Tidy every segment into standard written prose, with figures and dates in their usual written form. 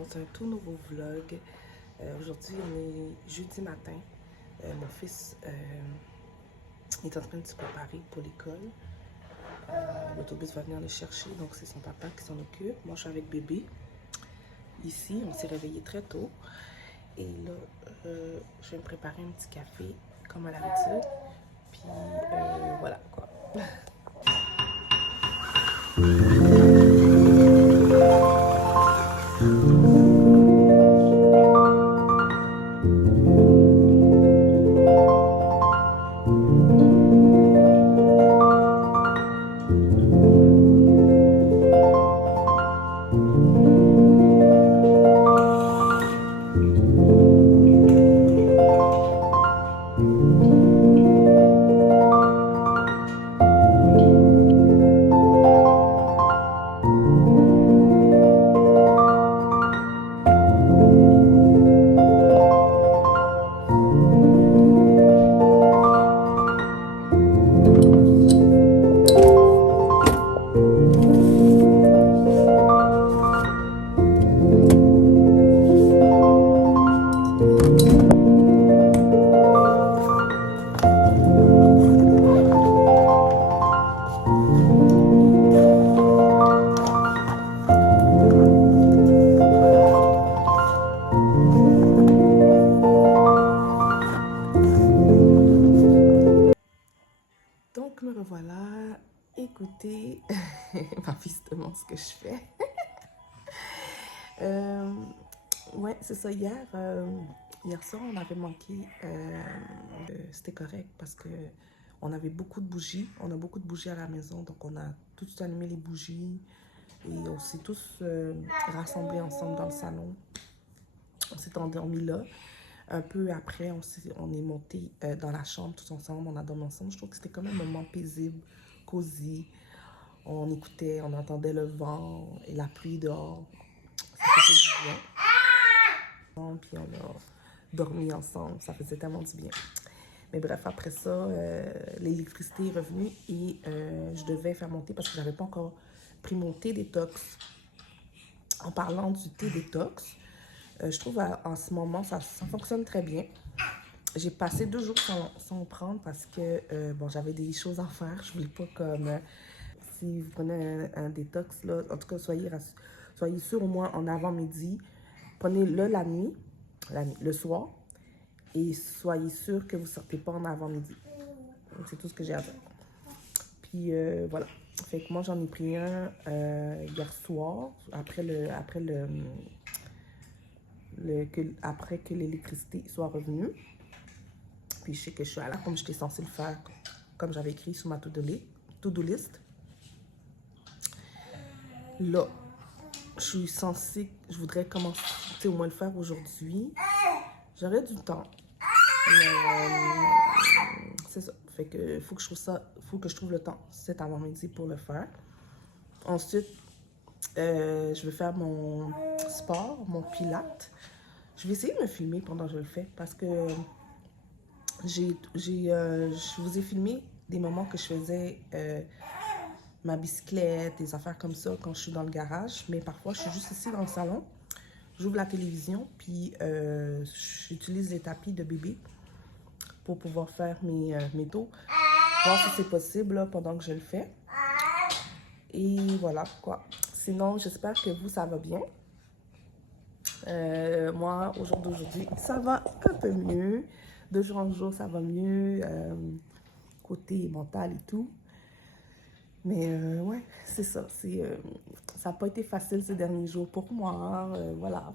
dans un tout nouveau vlog. Aujourd'hui, on est jeudi matin. Mon fils est en train de se préparer pour l'école. L'autobus va venir le chercher, donc c'est son papa qui s'en occupe. Moi, je suis avec bébé. Ici, on s'est réveillé très tôt. Et là, je vais me préparer un petit café, comme à l'habitude. Puis, voilà, quoi. Donc, me revoilà. Écoutez, ma fille se demande ce que je fais. Ouais, c'est ça. Hier soir, on avait manqué. C'était correct parce que on avait beaucoup de bougies. On a beaucoup de bougies à la maison. Donc, on a tous allumé les bougies. Et on s'est tous rassemblés ensemble dans le salon. On s'est endormis là. Un peu après, on est monté dans la chambre tous ensemble. On a dormi ensemble. Je trouve que c'était quand même un moment paisible, cosy. On écoutait, on entendait le vent et la pluie dehors. Ça faisait du bien. Puis on a dormi ensemble. Ça faisait tellement du bien. Mais bref, après ça, l'électricité est revenue et je devais faire mon thé parce que je n'avais pas encore pris mon thé détox. En parlant du thé détox, je trouve en ce moment, ça fonctionne très bien. J'ai passé 2 jours sans prendre parce que bon, j'avais des choses à faire. Je voulais pas comme... si vous prenez un détox, là, en tout cas, soyez sûr au moins en avant-midi. Prenez-le la nuit, le soir. Et soyez sûr que vous ne sortez pas en avant-midi. C'est tout ce que j'ai à dire. Puis voilà. Fait que moi, j'en ai pris un hier soir, après que l'électricité soit revenue. Puis je sais que je suis à l'heure comme j'étais censée le faire, comme j'avais écrit sur ma to-do list. Là, je voudrais commencer au moins le faire aujourd'hui. J'aurais du temps. Mais c'est ça. Fait que faut que je trouve le temps cet avant-midi pour le faire. Ensuite, je vais faire mon sport, mon pilates. Je vais essayer de me filmer pendant que je le fais parce que je vous ai filmé des moments que je faisais ma bicyclette, des affaires comme ça quand je suis dans le garage. Mais parfois, je suis juste ici dans le salon. J'ouvre la télévision, puis j'utilise les tapis de bébé pour pouvoir faire mes tours. Voir si c'est possible là, pendant que je le fais. Et voilà, quoi. Sinon, j'espère que vous, ça va bien. Moi, au jour d'aujourd'hui, ça va un peu mieux. De jour en jour, ça va mieux. Côté mental et tout. Mais ouais, c'est ça. Ça n'a pas été facile ces derniers jours pour moi. Voilà.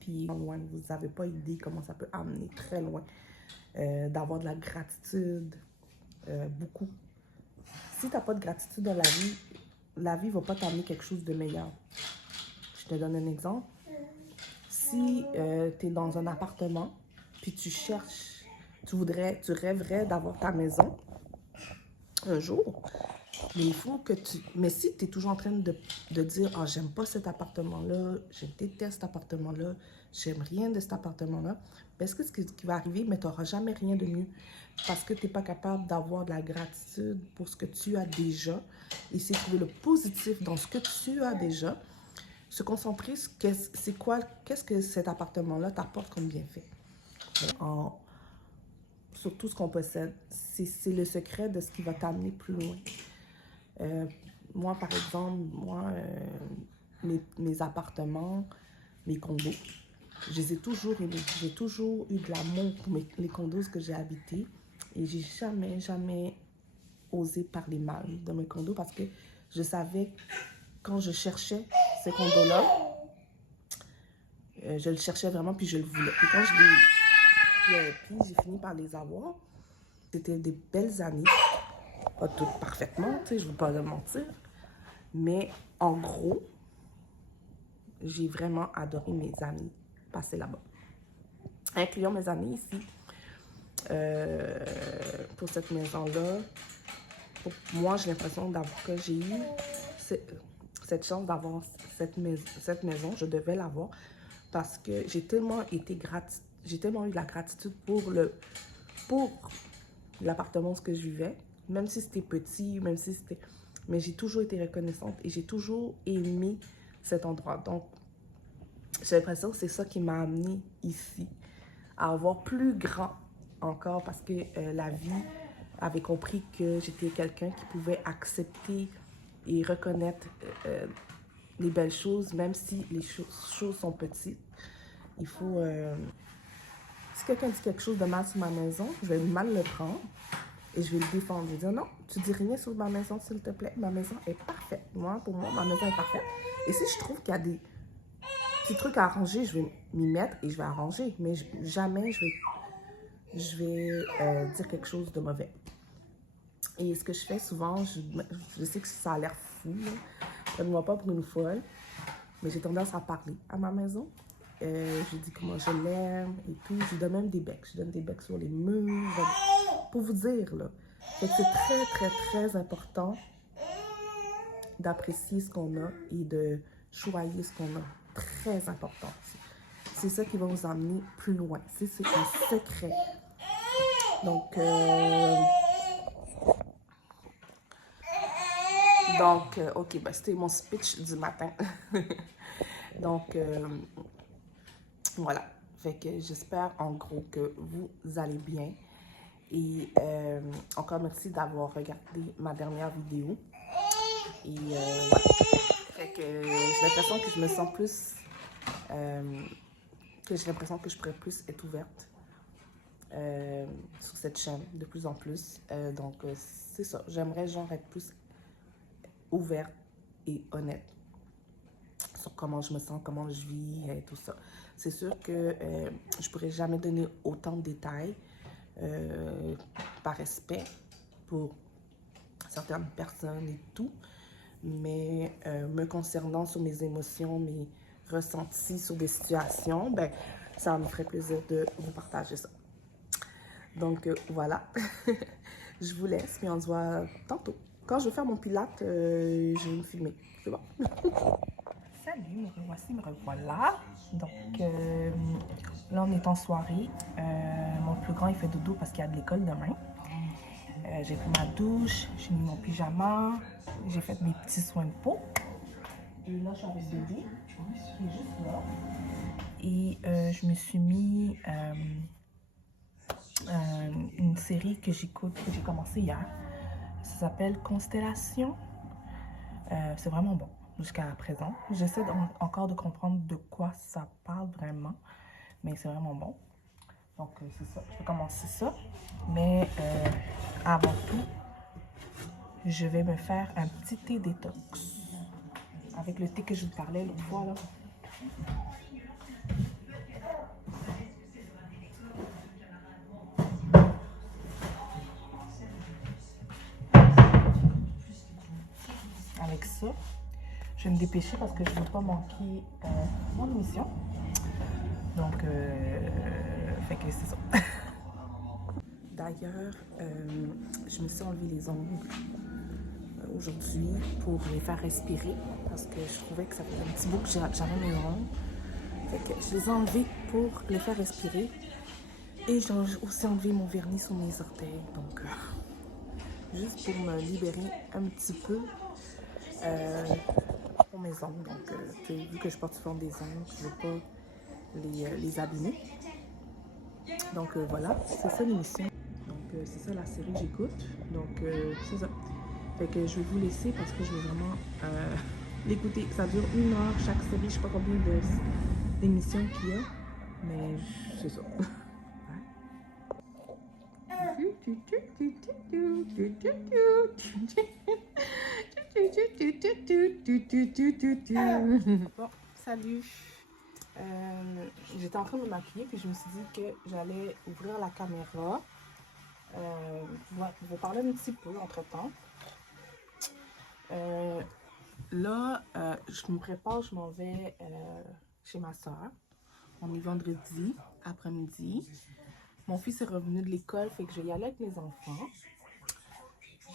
Puis, loin, vous n'avez pas idée comment ça peut amener très loin. D'avoir de la gratitude. Beaucoup. Si tu n'as pas de gratitude dans la vie ne va pas t'amener quelque chose de meilleur. Je te donne un exemple. Si tu es dans un appartement, puis tu cherches, tu rêverais d'avoir ta maison un jour, mais il faut que mais si tu es toujours en train de dire « Ah, j'aime pas cet appartement-là, je déteste cet appartement-là, j'aime rien de cet appartement-là », ben, est-ce que ce qui va arriver, mais tu n'auras jamais rien de mieux parce que tu n'es pas capable d'avoir de la gratitude pour ce que tu as déjà. Et c'est trouver le positif dans ce que tu as déjà. se concentrer sur qu'est-ce que cet appartement-là t'apporte comme bienfait. Sur tout ce qu'on possède. C'est le secret de ce qui va t'amener plus loin. Moi, par exemple, mes appartements, mes condos, je les ai toujours aimés. J'ai toujours eu de l'amour pour les condos que j'ai habités. Et j'ai jamais osé parler mal de mes condos parce que je savais, quand je cherchais ces condos-là, je le cherchais vraiment, puis je le voulais. Puis quand j'ai fini par les avoir, c'était des belles années. Pas toutes parfaitement, tu sais, je ne veux pas le mentir. Mais en gros, j'ai vraiment adoré mes années passées là-bas. Incluant mes années ici. Pour cette maison-là, pour moi, j'ai l'impression que j'ai eu cette chance d'avoir cette maison. Je devais l'avoir parce que j'ai tellement eu de la gratitude pour l'appartement où je vivais, même si c'était petit, mais j'ai toujours été reconnaissante et j'ai toujours aimé cet endroit. Donc, j'ai l'impression que c'est ça qui m'a amenée ici, à avoir plus grand encore, parce que la vie avait compris que j'étais quelqu'un qui pouvait accepter et reconnaître les belles choses, même si les choses sont petites. Il faut... si quelqu'un dit quelque chose de mal sur ma maison, je vais mal le prendre et je vais le défendre. Je vais dire non, tu dis rien sur ma maison, s'il te plaît. Ma maison est parfaite. Pour moi, ma maison est parfaite. Et si je trouve qu'il y a des petits trucs à arranger, je vais m'y mettre et je vais arranger. Mais jamais je vais dire quelque chose de mauvais. Et ce que je fais souvent, je sais que ça a l'air fou, prenez-moi pas pour une folle, mais j'ai tendance à parler à ma maison. Je dis comment je l'aime et tout. Je lui donne même des becs. Je donne des becs sur les murs. Pour vous dire, là. C'est très, très, très important d'apprécier ce qu'on a et de choyer ce qu'on a. Très important. C'est ça qui va vous amener plus loin. C'est un secret. Donc, ok, ben, c'était mon speech du matin. Donc, voilà. Fait que j'espère en gros que vous allez bien. Et encore merci d'avoir regardé ma dernière vidéo. Et voilà. Fait que j'ai l'impression que je me sens plus... que j'ai l'impression que je pourrais plus être ouverte sur cette chaîne de plus en plus. Donc, c'est ça. J'aimerais genre être plus ouverte et honnête sur comment je me sens, comment je vis et tout ça. C'est sûr que je pourrais jamais donner autant de détails par respect pour certaines personnes et tout, mais me concernant sur mes émotions, mes ressentis sur des situations, ben ça me ferait plaisir de vous partager ça. Donc voilà, je vous laisse, mais on se voit tantôt. Quand je vais faire mon pilate, je vais me filmer, c'est bon. Salut, me revoici, me revoilà. Donc là, on est en soirée. Mon plus grand, il fait dodo parce qu'il y a de l'école demain. J'ai pris ma douche, j'ai mis mon pyjama, j'ai fait mes petits soins de peau. Et là, je suis avec bébé, qui est juste là. Et je me suis mis une série que j'écoute, que j'ai commencé hier. Ça s'appelle Constellation. C'est vraiment bon jusqu'à présent. J'essaie encore de comprendre de quoi ça parle vraiment, mais c'est vraiment bon. Donc, c'est ça. Je vais commencer ça. Mais avant tout, je vais me faire un petit thé détox. Avec le thé que je vous parlais l'autre fois, là. Avec ça, je vais me dépêcher parce que je ne veux pas manquer mon émission. Donc, fait que c'est ça. D'ailleurs, je me suis enlevé les ongles aujourd'hui pour les faire respirer parce que je trouvais que ça faisait un petit bout que j'avais mes ongles. Fait que je les ai enlevés pour les faire respirer. Et j'ai aussi enlevé mon vernis sur mes orteils. Donc, juste pour me libérer un petit peu. Pour pour mes ongles. Donc, vu que je porte souvent des ongles, je ne veux pas les abîmer. Donc, voilà, c'est ça l'émission. Donc, c'est ça la série que j'écoute. Donc, c'est ça. Fait que je vais vous laisser parce que je vais vraiment l'écouter. Ça dure 1 heure chaque série. Je ne sais pas combien d'émissions qu'il y a. Mais c'est ça. Bon, salut. J'étais en train de me maquiller puis je me suis dit que j'allais ouvrir la caméra pour vous parler un petit peu entre temps. Là, je me prépare, je m'en vais chez ma soeur. On est vendredi après-midi. Mon fils est revenu de l'école, fait que je vais y aller avec mes enfants.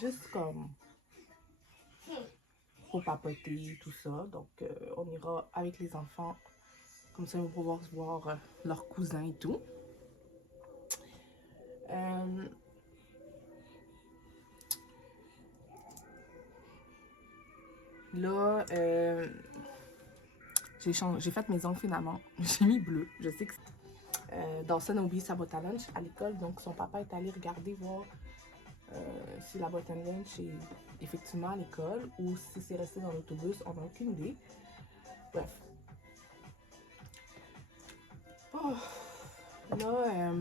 Juste comme pour papoter, tout ça. Donc, on ira avec les enfants. Comme ça, ils vont pouvoir voir leurs cousins et tout. Là, j'ai fait mes ongles finalement. J'ai mis bleu. Je sais que Dawson a oublié sa boîte à lunch à l'école. Donc, son papa est allé regarder, voir si la boîte à lunch est effectivement à l'école ou si c'est resté dans l'autobus. On n'a aucune idée. Bref. Oh. Là,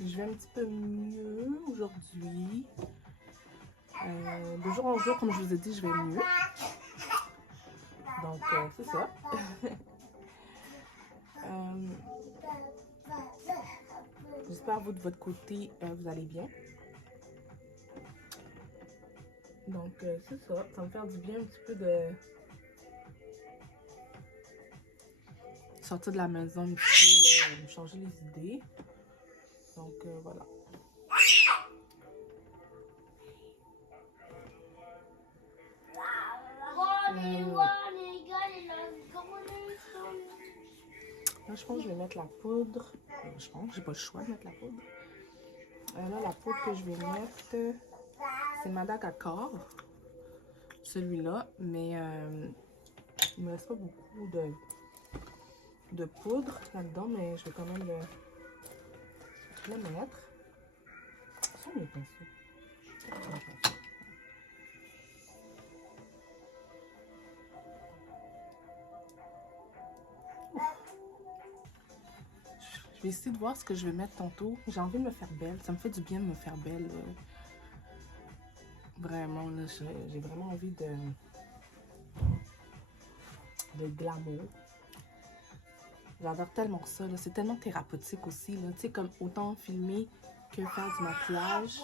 je vais un petit peu mieux aujourd'hui. De jour en jour, comme je vous ai dit, je vais mieux. Donc, c'est ça. J'espère que vous, de votre côté, vous allez bien. Donc, c'est ça. Ça me fait du bien un petit peu de sortir de la maison un petit peu, là, me changer les idées. Donc, voilà. Là, je pense que je vais mettre la poudre. Je pense que j'ai pas le choix de mettre la poudre. Là, la poudre que je vais mettre, c'est Madagascar. Celui-là. Mais il me reste pas beaucoup de poudre là-dedans. Mais je vais quand même le mettre. Ça, mes pinceaux. Je vais essayer de voir ce que je vais mettre tantôt. J'ai envie de me faire belle. Ça me fait du bien de me faire belle. Vraiment, là, j'ai vraiment envie de glamour. J'adore tellement ça. C'est tellement thérapeutique aussi. Tu sais, comme autant filmer que faire du maquillage.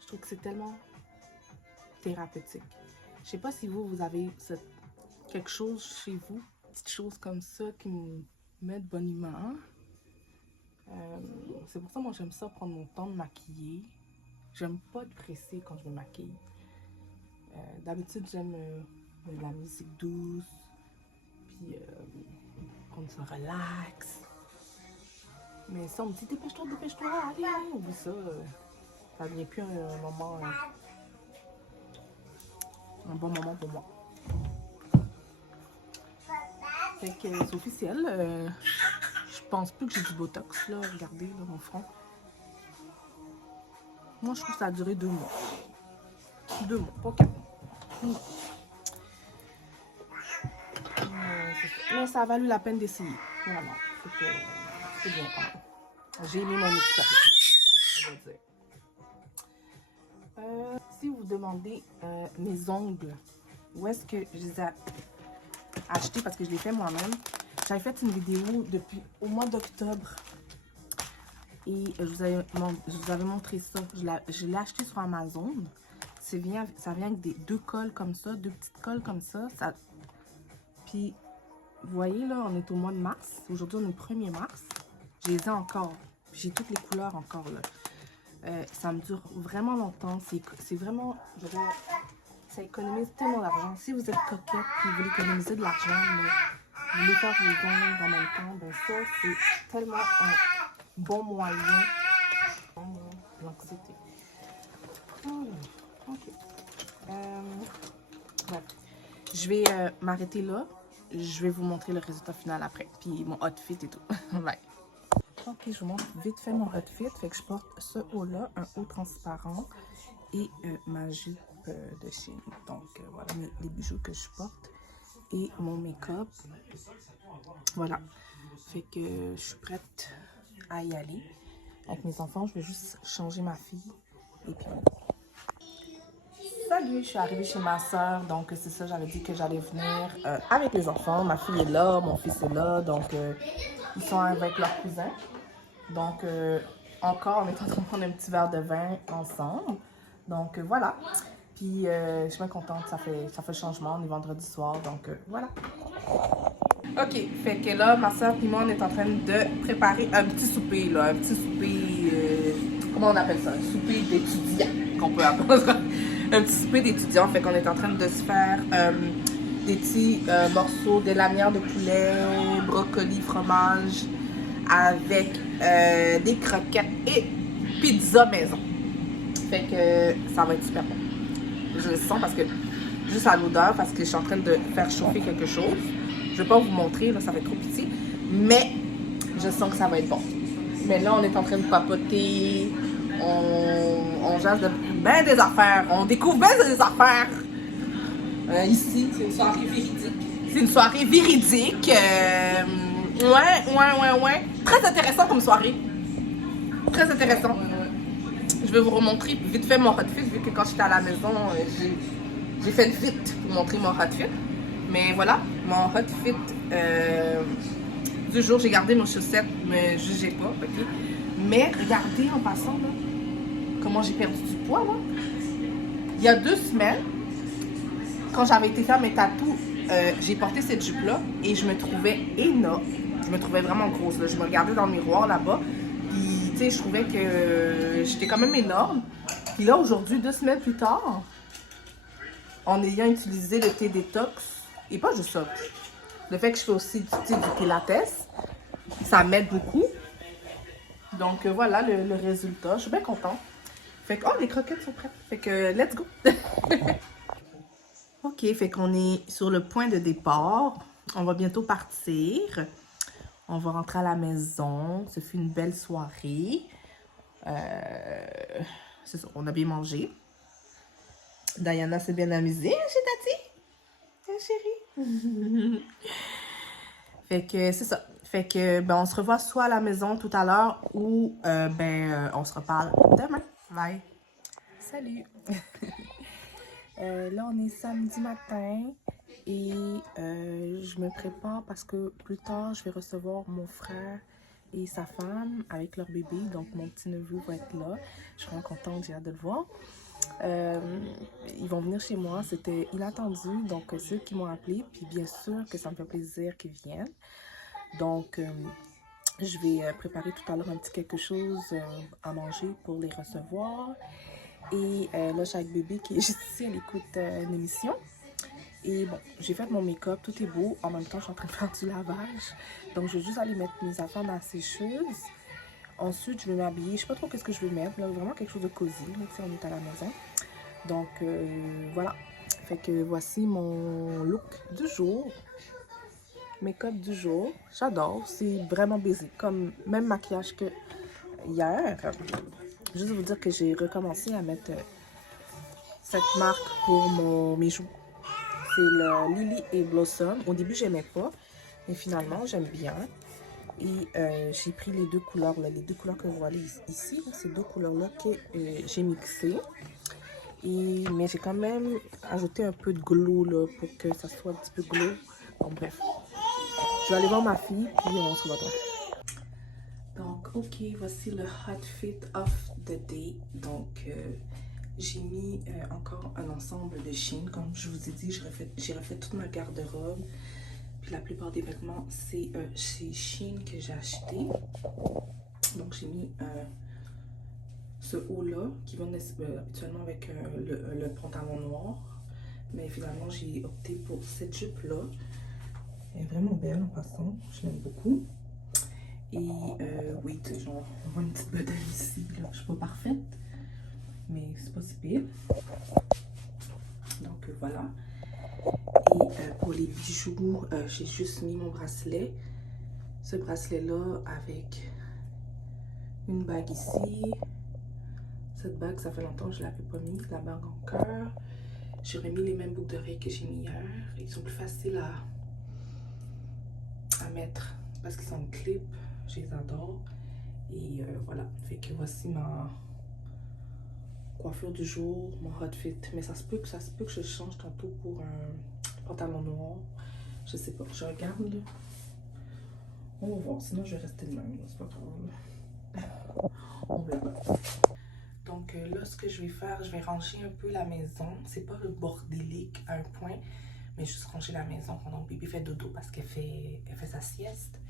Je trouve que c'est tellement thérapeutique. Je sais pas si vous avez quelque chose chez vous. Petite chose comme ça qui me met de bonne humeur. C'est pour ça moi j'aime ça prendre mon temps de maquiller. J'aime pas être pressée quand je me maquille. D'habitude j'aime de la musique douce, puis qu'on se relaxe. Mais ça on me dit dépêche-toi, allez, oublie ça. Ça devient plus un moment, un bon moment pour moi. Fait que c'est officiel. Je pense plus que j'ai du botox là, regardez là, mon front. Moi je trouve que ça a duré 2 mois. 2 mois, pas 4 mois. Mais ça a valu la peine d'essayer. Vraiment. C'est bien quand même. J'ai aimé mon expérience, on va dire. Si vous demandez mes ongles, où est-ce que je les ai achetés parce que je les fais moi-même. J'avais fait une vidéo depuis au mois d'octobre et je vous avais montré ça. Je l'ai acheté sur Amazon. Ça vient avec deux colles comme ça, 2 petites colles comme ça. Puis, vous voyez là, on est au mois de mars. Aujourd'hui, on est le 1er mars. Je les ai encore. J'ai toutes les couleurs encore là. Ça me dure vraiment longtemps. C'est vraiment, je veux dire, ça économise tellement d'argent. Si vous êtes coquette et vous voulez économiser de l'argent, mais vous voulez faire les ongles en même temps, ben ça, c'est tellement un bon moyen de l'anxiété. Ok. Bref. Je vais m'arrêter là. Je vais vous montrer le résultat final après. Puis mon outfit et tout. Bye. Ok, je vous montre vite fait mon outfit. Fait que je porte ce haut-là, un haut transparent et ma jupe de Chine. Donc voilà les bijoux que je porte et mon make-up. Voilà. Fait que je suis prête à y aller. Avec mes enfants, je vais juste changer ma fille. Et puis salut, je suis arrivée chez ma soeur, donc c'est ça, j'avais dit que j'allais venir avec les enfants. Ma fille est là, mon fils est là, donc ils sont avec leur cousin. Donc encore, on est en train de prendre un petit verre de vin ensemble. Donc voilà, puis je suis bien contente, ça fait le changement, on est vendredi soir, donc voilà. Ok, fait que là, ma soeur et moi, on est en train de préparer un petit souper, là, un petit souper, comment on appelle ça? Un souper d'étudiants, qu'on peut appeler ça. Un petit souper d'étudiants, fait qu'on est en train de se faire des petits morceaux de lanières de poulet, brocoli, fromage, avec des croquettes et pizza maison. Fait que ça va être super bon. Je le sens parce que, juste à l'odeur, parce que je suis en train de faire chauffer quelque chose. Je ne vais pas vous montrer, là, ça va être trop petit, mais je sens que ça va être bon. Mais là, on est en train de papoter, on jase de bien des affaires, on découvre bien des affaires. Ici, c'est une soirée véridique. C'est une soirée véridique. Ouais. Très intéressant comme soirée. Très intéressant. Je vais vous remontrer vite fait mon outfit, vu que quand j'étais à la maison, j'ai fait vite pour montrer mon outfit. Mais voilà, mon outfit du jour, j'ai gardé nos chaussettes, ne me jugez pas, ok? Mais regardez en passant, là, comment j'ai perdu du poids, là. Il y a 2 semaines, quand j'avais été faire mes tatous, j'ai porté cette jupe-là et je me trouvais énorme. Je me trouvais vraiment grosse, là. Je me regardais dans le miroir là-bas, puis tu sais, je trouvais que j'étais quand même énorme. Puis là, aujourd'hui, 2 semaines plus tard, en ayant utilisé le thé détox, et pas juste ça, le fait que je fais aussi du pilates, ça m'aide beaucoup. Donc voilà le résultat. Je suis bien contente. Fait que, oh, les croquettes sont prêtes. Fait que, let's go! Ok, fait qu'on est sur le point de départ. On va bientôt partir. On va rentrer à la maison. Ce fut une belle soirée. C'est ça, on a bien mangé. Diana s'est bien amusée chez Tati. Chérie. Fait que c'est ça. Fait que ben on se revoit soit à la maison tout à l'heure ou on se reparle demain. Bye. Salut. Là on est samedi matin et je me prépare parce que plus tard je vais recevoir mon frère et sa femme avec leur bébé. Donc mon petit neveu va être là. Je suis vraiment contente, j'ai hâte de le voir. Ils vont venir chez moi, c'était inattendu, donc ceux qui m'ont appelé, puis bien sûr que ça me fait plaisir qu'ils viennent. Donc je vais préparer tout à l'heure un petit quelque chose à manger pour les recevoir. Et là, je suis avec bébé qui est juste ici, elle écoute une émission. Et bon, j'ai fait mon make-up, tout est beau. En même temps, je suis en train de faire du lavage. Donc, je vais juste aller mettre mes affaires dans la sécheuse. Ensuite, je vais m'habiller. Je sais pas trop qu'est-ce que je vais mettre. Là, vraiment quelque chose de cosy. Là, tu sais, on est à la maison. Donc, voilà. Fait que voici mon look du jour. Make-up du jour. J'adore. C'est vraiment basique. Comme même maquillage que hier. Juste vous dire que j'ai recommencé à mettre cette marque pour mes joues. C'est le Lily et Blossom. Au début, j'aimais pas. Mais finalement, j'aime bien. Et j'ai pris les 2 couleurs, là, les 2 couleurs que vous voyez ici, là, ces 2 couleurs-là que j'ai mixées. Mais j'ai quand même ajouté un peu de glow là, pour que ça soit un petit peu glow. Bon, bref. Je vais aller voir ma fille, puis on se revoit. Donc, ok, voici le outfit of the day. Donc, j'ai mis encore un ensemble de Shein. Comme je vous ai dit, j'ai refait toute ma garde-robe. Puis la plupart des vêtements, c'est chez Shein que j'ai acheté. Donc j'ai mis ce haut-là qui va habituellement avec le pantalon noir. Mais finalement, j'ai opté pour cette jupe-là. Elle est vraiment belle en passant. Je l'aime beaucoup. Et oui, tu sais, genre, on voit une petite bedaine ici. Là. Je suis pas parfaite, mais c'est pas si pire. Donc voilà. Et pour les bijoux, j'ai juste mis mon bracelet. Ce bracelet-là avec une bague ici. Cette bague, ça fait longtemps que je ne l'avais pas mis. La bague en cœur. J'ai remis les mêmes boucles d'oreilles que j'ai mis hier. Ils sont plus faciles à mettre parce qu'ils sont en clip. Je les adore. Et voilà. Fait que voici ma coiffure du jour, mon outfit. Mais ça se peut que je change tantôt pour un pantalon noir. Je sais pas. Je regarde là. On va voir. Sinon, je vais rester de même. C'est pas grave. On verra. Donc là, ce que je vais faire, je vais ranger un peu la maison. C'est pas le bordélique à un point, mais juste ranger la maison pendant que bébé fait dodo parce qu'elle fait sa sieste.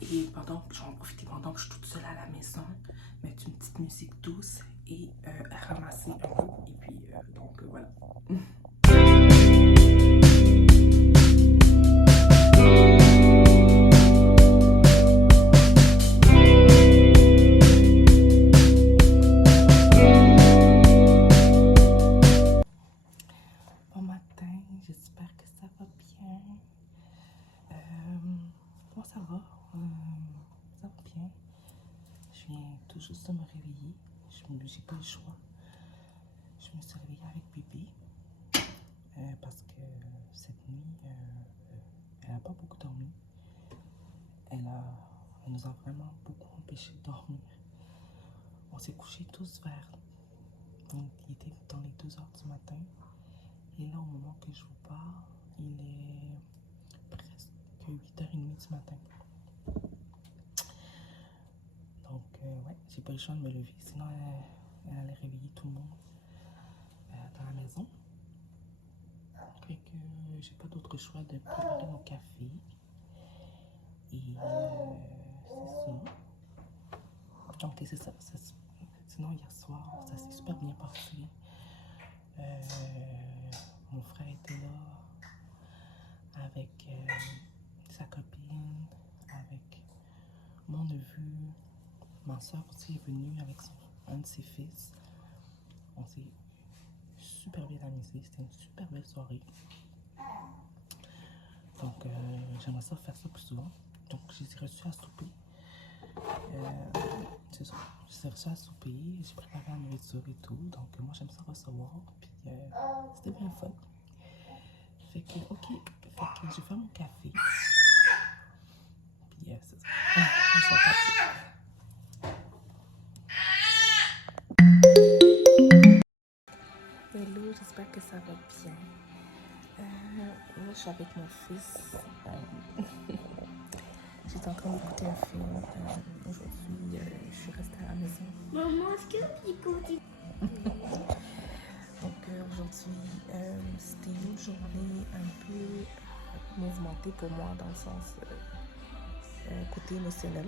Et pendant que j'en profite pendant que je suis toute seule à la maison, mettre une petite musique douce et ramasser un peu. Et puis, donc voilà. Bon matin, j'espère que ça va bien. Moi, ça va. Ça va bien. Je viens tout juste de me réveiller. J'ai pas le choix. Je me suis réveillée avec bébé parce que cette nuit, elle n'a pas beaucoup dormi. Elle nous a vraiment beaucoup empêché de dormir. On s'est couchés tous vers... Donc, il était dans les 2 heures du matin. Et là, au moment que je vous parle, il est presque 8h30 du matin. Donc, ouais, j'ai pas le choix de me lever. Sinon, elle allait réveiller tout le monde dans la maison. Fait que j'ai pas d'autre choix de préparer mon café. Et c'est ça. Donc, c'est ça. Sinon, hier soir, ça s'est super bien passé. Mon frère était là avec sa copine, avec mon neveu. Ma soeur aussi est venue avec un de ses fils. On s'est super bien amusé. C'était une super belle soirée. Donc, j'aimerais ça faire ça plus souvent. Donc, je les ai reçus à souper. C'est ça. Je les ai reçus à souper. J'ai préparé la nourriture et tout. Donc, moi, j'aime ça recevoir. Puis, c'était bien fun. Fait que, ok. Fait que j'ai fait mon café. Puis, c'est ça. On s'en tape. Hello, j'espère que ça va bien. Là, je suis avec mon fils. J'étais en train d'écouter un film. Aujourd'hui, je suis restée à la maison. Maman, est-ce que tu écoutes? Donc, aujourd'hui, c'était une journée un peu mouvementée pour moi dans le sens côté émotionnel.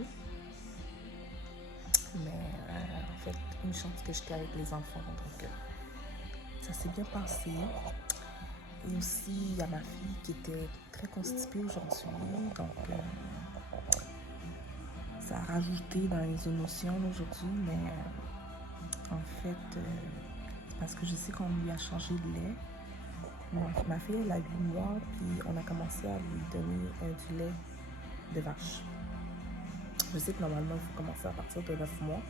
Mais en fait, une chance que j'étais avec les enfants. Donc, ça s'est bien passé. Et aussi, il y a ma fille qui était très constipée aujourd'hui. Donc, ça a rajouté dans les émotions aujourd'hui. Mais en fait, c'est parce que je sais qu'on lui a changé de lait. Ma fille, elle a 8 mois. Puis, on a commencé à lui donner du lait de vache. Je sais que normalement, il faut commencer à partir de 9 mois.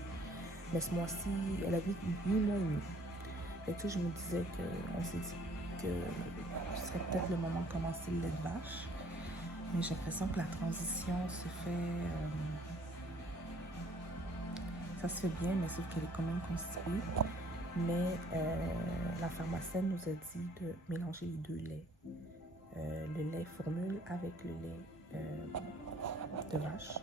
Mais ce mois-ci, elle a 8 mois et demi. Et tu sais, je me disais qu'on s'est dit que ce serait peut-être le moment de commencer le lait de vache. Mais j'ai l'impression que la transition se fait... ça se fait bien, mais sauf qu'elle est quand même constipée. Mais la pharmacienne nous a dit de mélanger les 2 laits. Le lait formule avec le lait de vache.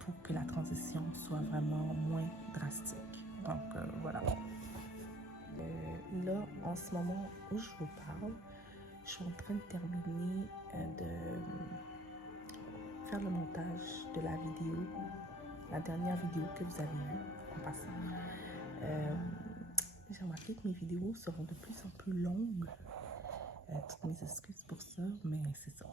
Pour que la transition soit vraiment moins drastique. Donc, voilà. Là, en ce moment où je vous parle, je suis en train de terminer de faire le montage de la vidéo, la dernière vidéo que vous avez vue en passant. J'ai remarqué que mes vidéos seront de plus en plus longues. Toutes mes excuses pour ça, mais c'est ça.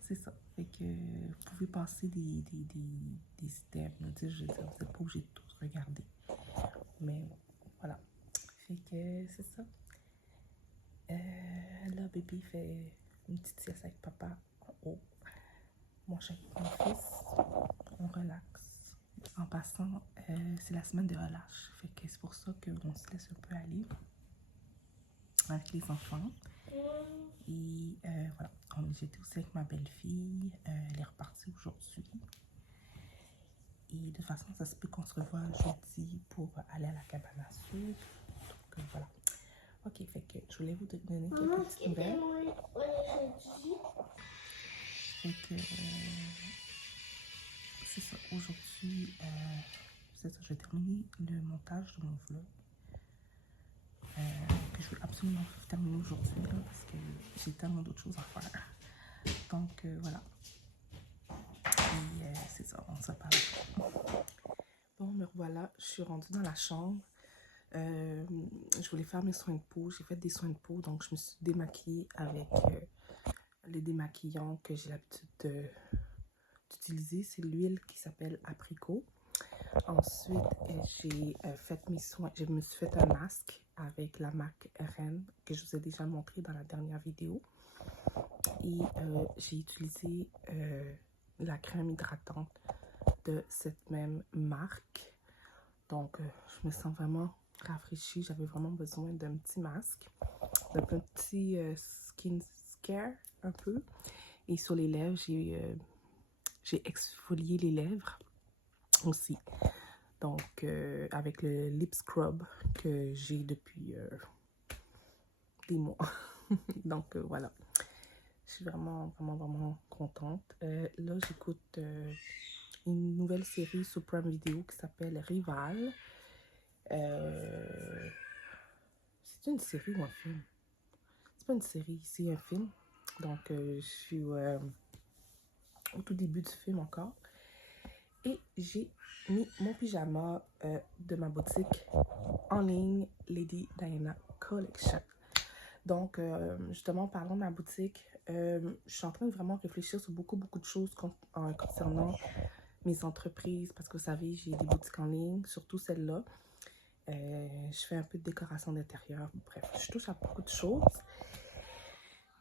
C'est ça. Fait que vous pouvez passer des steps. Je veux dire, vous n'êtes pas obligé de tous regarder. Mais voilà. Fait que c'est ça. Là, bébé fait une petite sieste avec papa en haut. Moi, je suis avec mon fils. On relaxe. En passant, c'est la semaine de relâche. Fait que c'est pour ça qu'on se laisse un peu aller avec les enfants. Et voilà. J'étais aussi avec ma belle-fille. Elle est repartie aujourd'hui. Et de toute façon, ça se peut qu'on se revoie jeudi pour aller à la cabane à sucre. Donc voilà. Ok, fait que je voulais vous donner quelques petites nouvelles. Fait que c'est ça. Aujourd'hui, c'est ça. Je vais terminer le montage de mon vlog. Que je veux absolument terminer aujourd'hui parce que j'ai tellement d'autres choses à faire. Donc voilà. Et c'est ça, on se parle. Bon, me revoilà. Je suis rendue dans la chambre. Je voulais faire mes soins de peau. J'ai fait des soins de peau, donc je me suis démaquillée avec le démaquillant que j'ai l'habitude d'utiliser. C'est l'huile qui s'appelle Apricot. Ensuite, j'ai fait mes soins. Je me suis fait un masque avec la marque Ren que je vous ai déjà montré dans la dernière vidéo. Et j'ai utilisé la crème hydratante de cette même marque. Donc, je me sens vraiment rafraîchie. J'avais vraiment besoin d'un petit masque, d'un petit skin care un peu. Et sur les lèvres, j'ai exfolié les lèvres aussi. Donc, avec le lip scrub que j'ai depuis des mois. Donc, voilà. Je suis vraiment contente. Là, j'écoute une nouvelle série sur Prime Video qui s'appelle Rival. C'est une série ou un film? C'est pas une série, c'est un film. Donc, je suis au tout début du film encore. Et j'ai mis mon pyjama de ma boutique en ligne, Lady Diana Collection. Donc, justement, parlant de ma boutique, je suis en train de vraiment réfléchir sur beaucoup de choses concernant mes entreprises. Parce que vous savez, j'ai des boutiques en ligne, surtout celle-là. Je fais un peu de décoration d'intérieur. Bref, je touche à beaucoup de choses.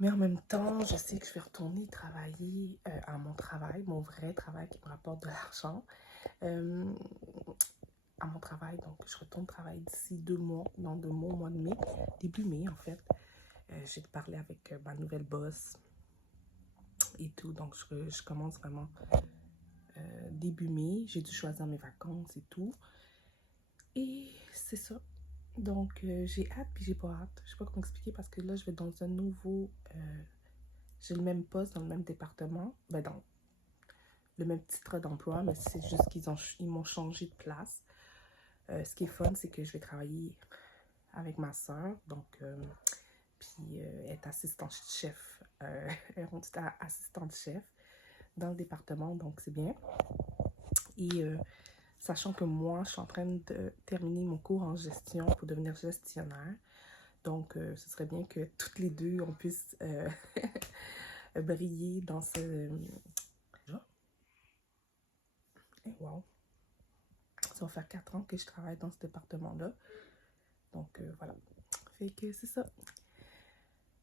Mais en même temps, je sais que je vais retourner travailler à mon travail, mon vrai travail qui me rapporte de l'argent. À mon travail, donc je retourne travailler d'ici 2 mois, dans 2 mois, au mois de mai, début mai en fait. J'ai parlé avec ma nouvelle boss et tout, donc je commence vraiment début mai. J'ai dû choisir mes vacances et tout. Et c'est ça. Donc, j'ai hâte puis j'ai pas hâte. Je sais pas comment expliquer parce que là, je vais dans un nouveau... j'ai le même poste dans le même département. Ben, dans le même titre d'emploi, mais c'est juste qu'ils m'ont changé de place. Ce qui est fun, c'est que je vais travailler avec ma soeur. Donc, puis elle est assistante chef. Elle est rendue assistante chef dans le département, donc c'est bien. Et... sachant que moi, je suis en train de terminer mon cours en gestion pour devenir gestionnaire. Donc, ce serait bien que toutes les deux, on puisse briller dans ce... Et wow! Ça va faire 4 ans que je travaille dans ce département-là. Donc, voilà. Fait que c'est ça.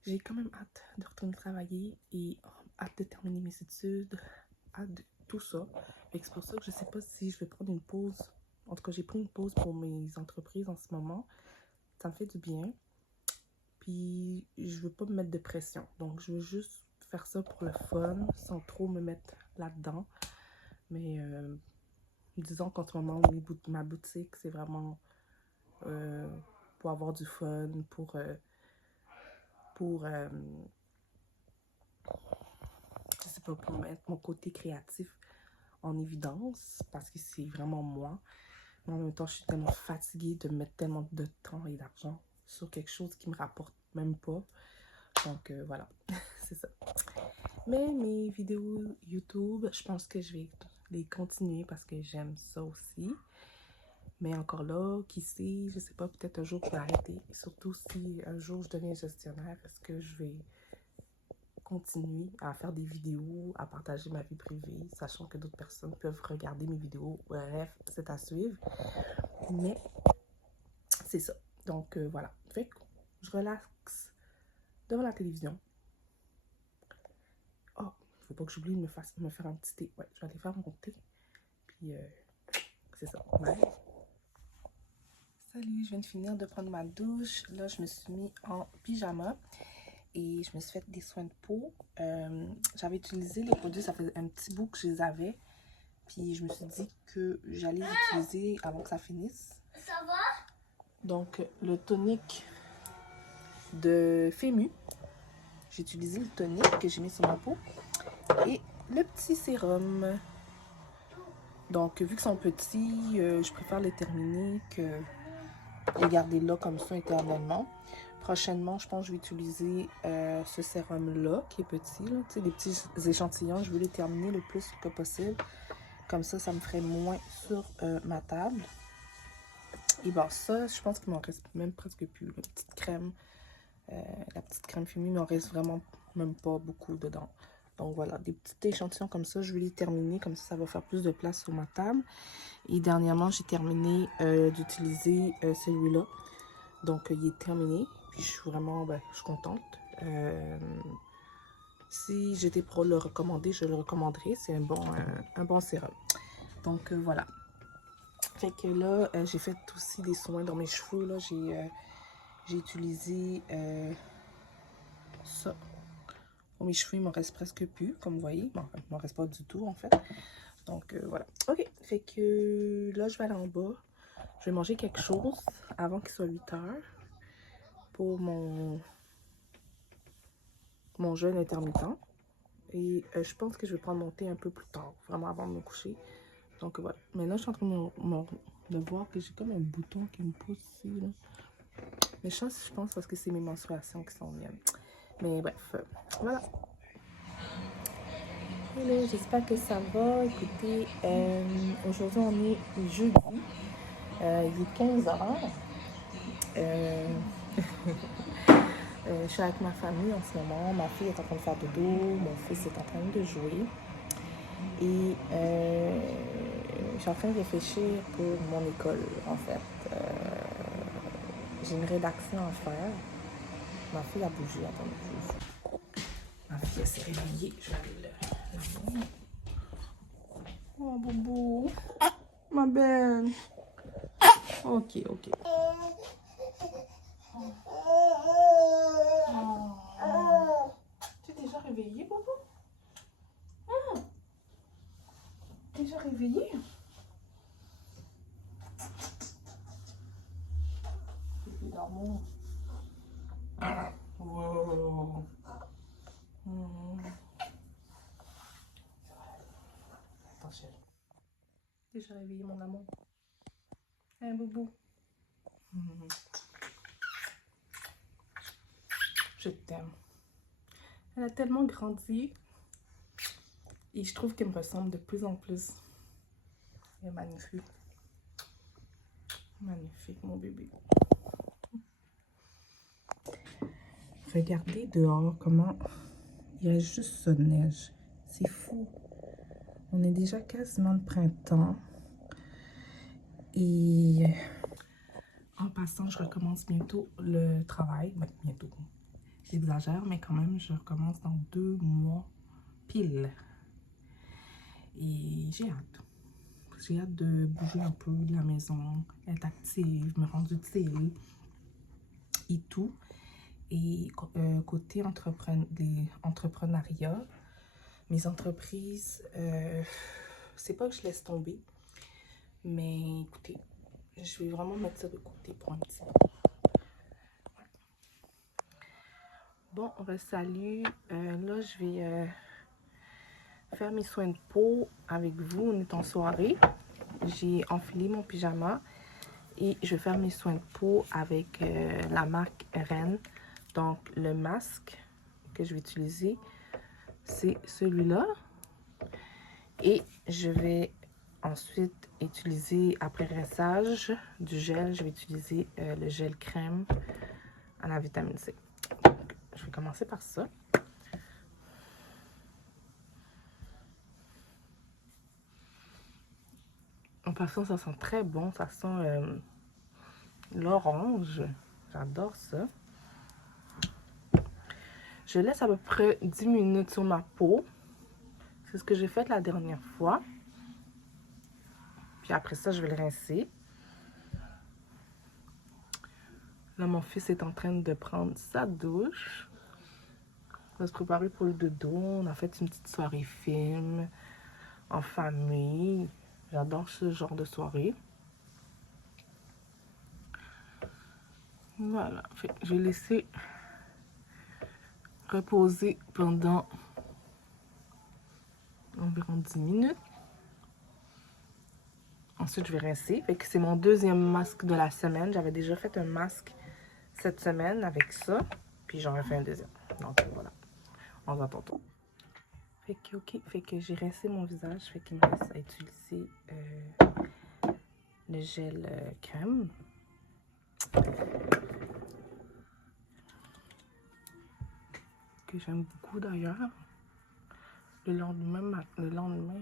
J'ai quand même hâte de retourner travailler et hâte de terminer mes études, hâte de tout ça. C'est pour ça que je sais pas si je vais prendre une pause. En tout cas, j'ai pris une pause pour mes entreprises en ce moment. Ça me fait du bien. Puis, je veux pas me mettre de pression. Donc, je veux juste faire ça pour le fun, sans trop me mettre là-dedans. Mais, disons qu'en ce moment, ma boutique, c'est vraiment pour avoir du fun, pour je sais pas, pour mettre mon côté créatif en évidence, parce que c'est vraiment moi. Mais en même temps, je suis tellement fatiguée de mettre tellement de temps et d'argent sur quelque chose qui me rapporte même pas. Donc, voilà, c'est ça. Mais mes vidéos YouTube, je pense que je vais les continuer parce que j'aime ça aussi. Mais encore là, qui sait, je sais pas, peut-être un jour je vais arrêter. Et surtout si un jour je deviens gestionnaire, est-ce que je vais continuer à faire des vidéos, à partager ma vie privée, sachant que d'autres personnes peuvent regarder mes vidéos. Bref, c'est à suivre. Mais c'est ça. Donc, voilà. Fait que je relaxe devant la télévision. Oh, faut pas que j'oublie de me faire un petit thé. Ouais, je vais aller faire mon thé. Puis, c'est ça. Bye. Salut, je viens de finir de prendre ma douche. Là, je me suis mis en pyjama et je me suis fait des soins de peau. J'avais utilisé les produits, ça faisait un petit bout que je les avais. Puis, je me suis dit que j'allais les utiliser avant que ça finisse. Ça va? Donc, le tonique de Femu. J'ai utilisé le tonique que j'ai mis sur ma peau et le petit sérum. Donc, vu qu'ils sont petits, je préfère les terminer que les garder là comme ça éternellement. Prochainement, je pense que je vais utiliser ce sérum-là qui est petit. Là. Tu sais, des petits échantillons, je vais les terminer le plus que possible. Comme ça me ferait moins sur ma table. Et bon, ça, je pense qu'il m'en reste même presque plus. La petite crème Fumi, il m'en reste vraiment même pas beaucoup dedans. Donc voilà, des petits échantillons comme ça, je vais les terminer. Comme ça va faire plus de place sur ma table. Et dernièrement, j'ai terminé d'utiliser celui-là. Donc, il est terminé. Puis, je suis vraiment, je suis contente. Si j'étais pour le recommander, je le recommanderais. C'est un bon sérum. Donc, voilà. Fait que là, j'ai fait aussi des soins dans mes cheveux. Là, j'ai utilisé ça. Pour mes cheveux, il m'en reste presque plus, comme vous voyez. Bon, il m'en reste pas du tout, en fait. Donc, voilà. OK. Fait que là, je vais aller en bas. Je vais manger quelque chose avant qu'il soit 8 heures pour mon jeûne intermittent. Et je pense que je vais prendre mon thé un peu plus tard, vraiment avant de me coucher. Donc voilà. Maintenant, je suis en train de voir que j'ai comme un bouton qui me pousse ici. Là. Mais je pense parce que c'est mes menstruations qui sont miennes. Mais bref, voilà. Hello, j'espère que ça va. Écoutez, aujourd'hui on est jeudi. Il est 15h. Je suis avec ma famille en ce moment. Ma fille est en train de faire dodo. Mon fils est en train de jouer. Et je suis en train de réfléchir pour mon école, en fait. J'ai une rédaction à faire. Ma fille a bougé, attendez. Ma fille elle s'est réveillée. Je vais aller la voir. Oh, boubou. Ma belle. Ok, ok. Oh. Tu es déjà réveillée, boubou? Déjà réveillée? Dormons. Wow. Attends, chérie. Déjà réveillé, mon amour. Hein, boubou? Je t'aime. Elle a tellement grandi. Et je trouve qu'elle me ressemble de plus en plus. Elle est magnifique. Magnifique, mon bébé. Regardez dehors comment il y a juste ce neige. C'est fou. On est déjà quasiment le printemps. Et en passant, je recommence bientôt le travail. Ben, bientôt. J'exagère, mais quand même, je recommence dans 2 mois pile. Et j'ai hâte. J'ai hâte de bouger un peu de la maison, être active, me rendre utile et tout. Et côté entrepreneuriat, mes entreprises, c'est pas que je laisse tomber, mais écoutez, je vais vraiment mettre ça de côté pour un petit peu. Bon, salut. Là, je vais faire mes soins de peau avec vous. On est en soirée. J'ai enfilé mon pyjama et je vais faire mes soins de peau avec la marque Ren. Donc, le masque que je vais utiliser, c'est celui-là. Et je vais ensuite utiliser, après rinçage du gel, je vais utiliser le gel crème à la vitamine C. Donc, je vais commencer par ça. En passant, ça sent très bon. Ça sent l'orange. J'adore ça. Je laisse à peu près 10 minutes sur ma peau. C'est ce que j'ai fait la dernière fois. Puis après ça, je vais le rincer. Là, mon fils est en train de prendre sa douche. On va se préparer pour le dodo. On a fait une petite soirée film en famille. J'adore ce genre de soirée. Voilà. Je vais laisser reposer pendant environ 10 minutes. Ensuite, je vais rincer. Fait que c'est mon deuxième masque de la semaine. J'avais déjà fait un masque cette semaine avec ça. Puis j'en ai fait un deuxième. Donc voilà. On va tantôt. Fait que ok. Fait que j'ai rincé mon visage. Fait qu'il me reste à utiliser le gel crème. Que j'aime beaucoup d'ailleurs. Le lendemain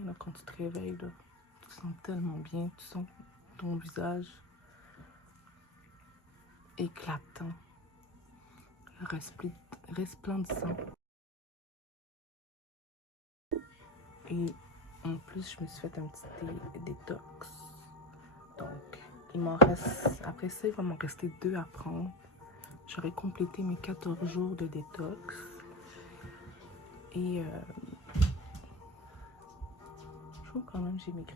là, quand tu te réveilles, là, tu te sens tellement bien. Tu sens ton visage éclatant, resplendissant. Et en plus, je me suis fait un petit détox. Donc, il m'en reste... Après ça, il va m'en rester 2 à prendre. J'aurai complété mes 14 jours de détox. Et... je trouve quand même j'ai maigri.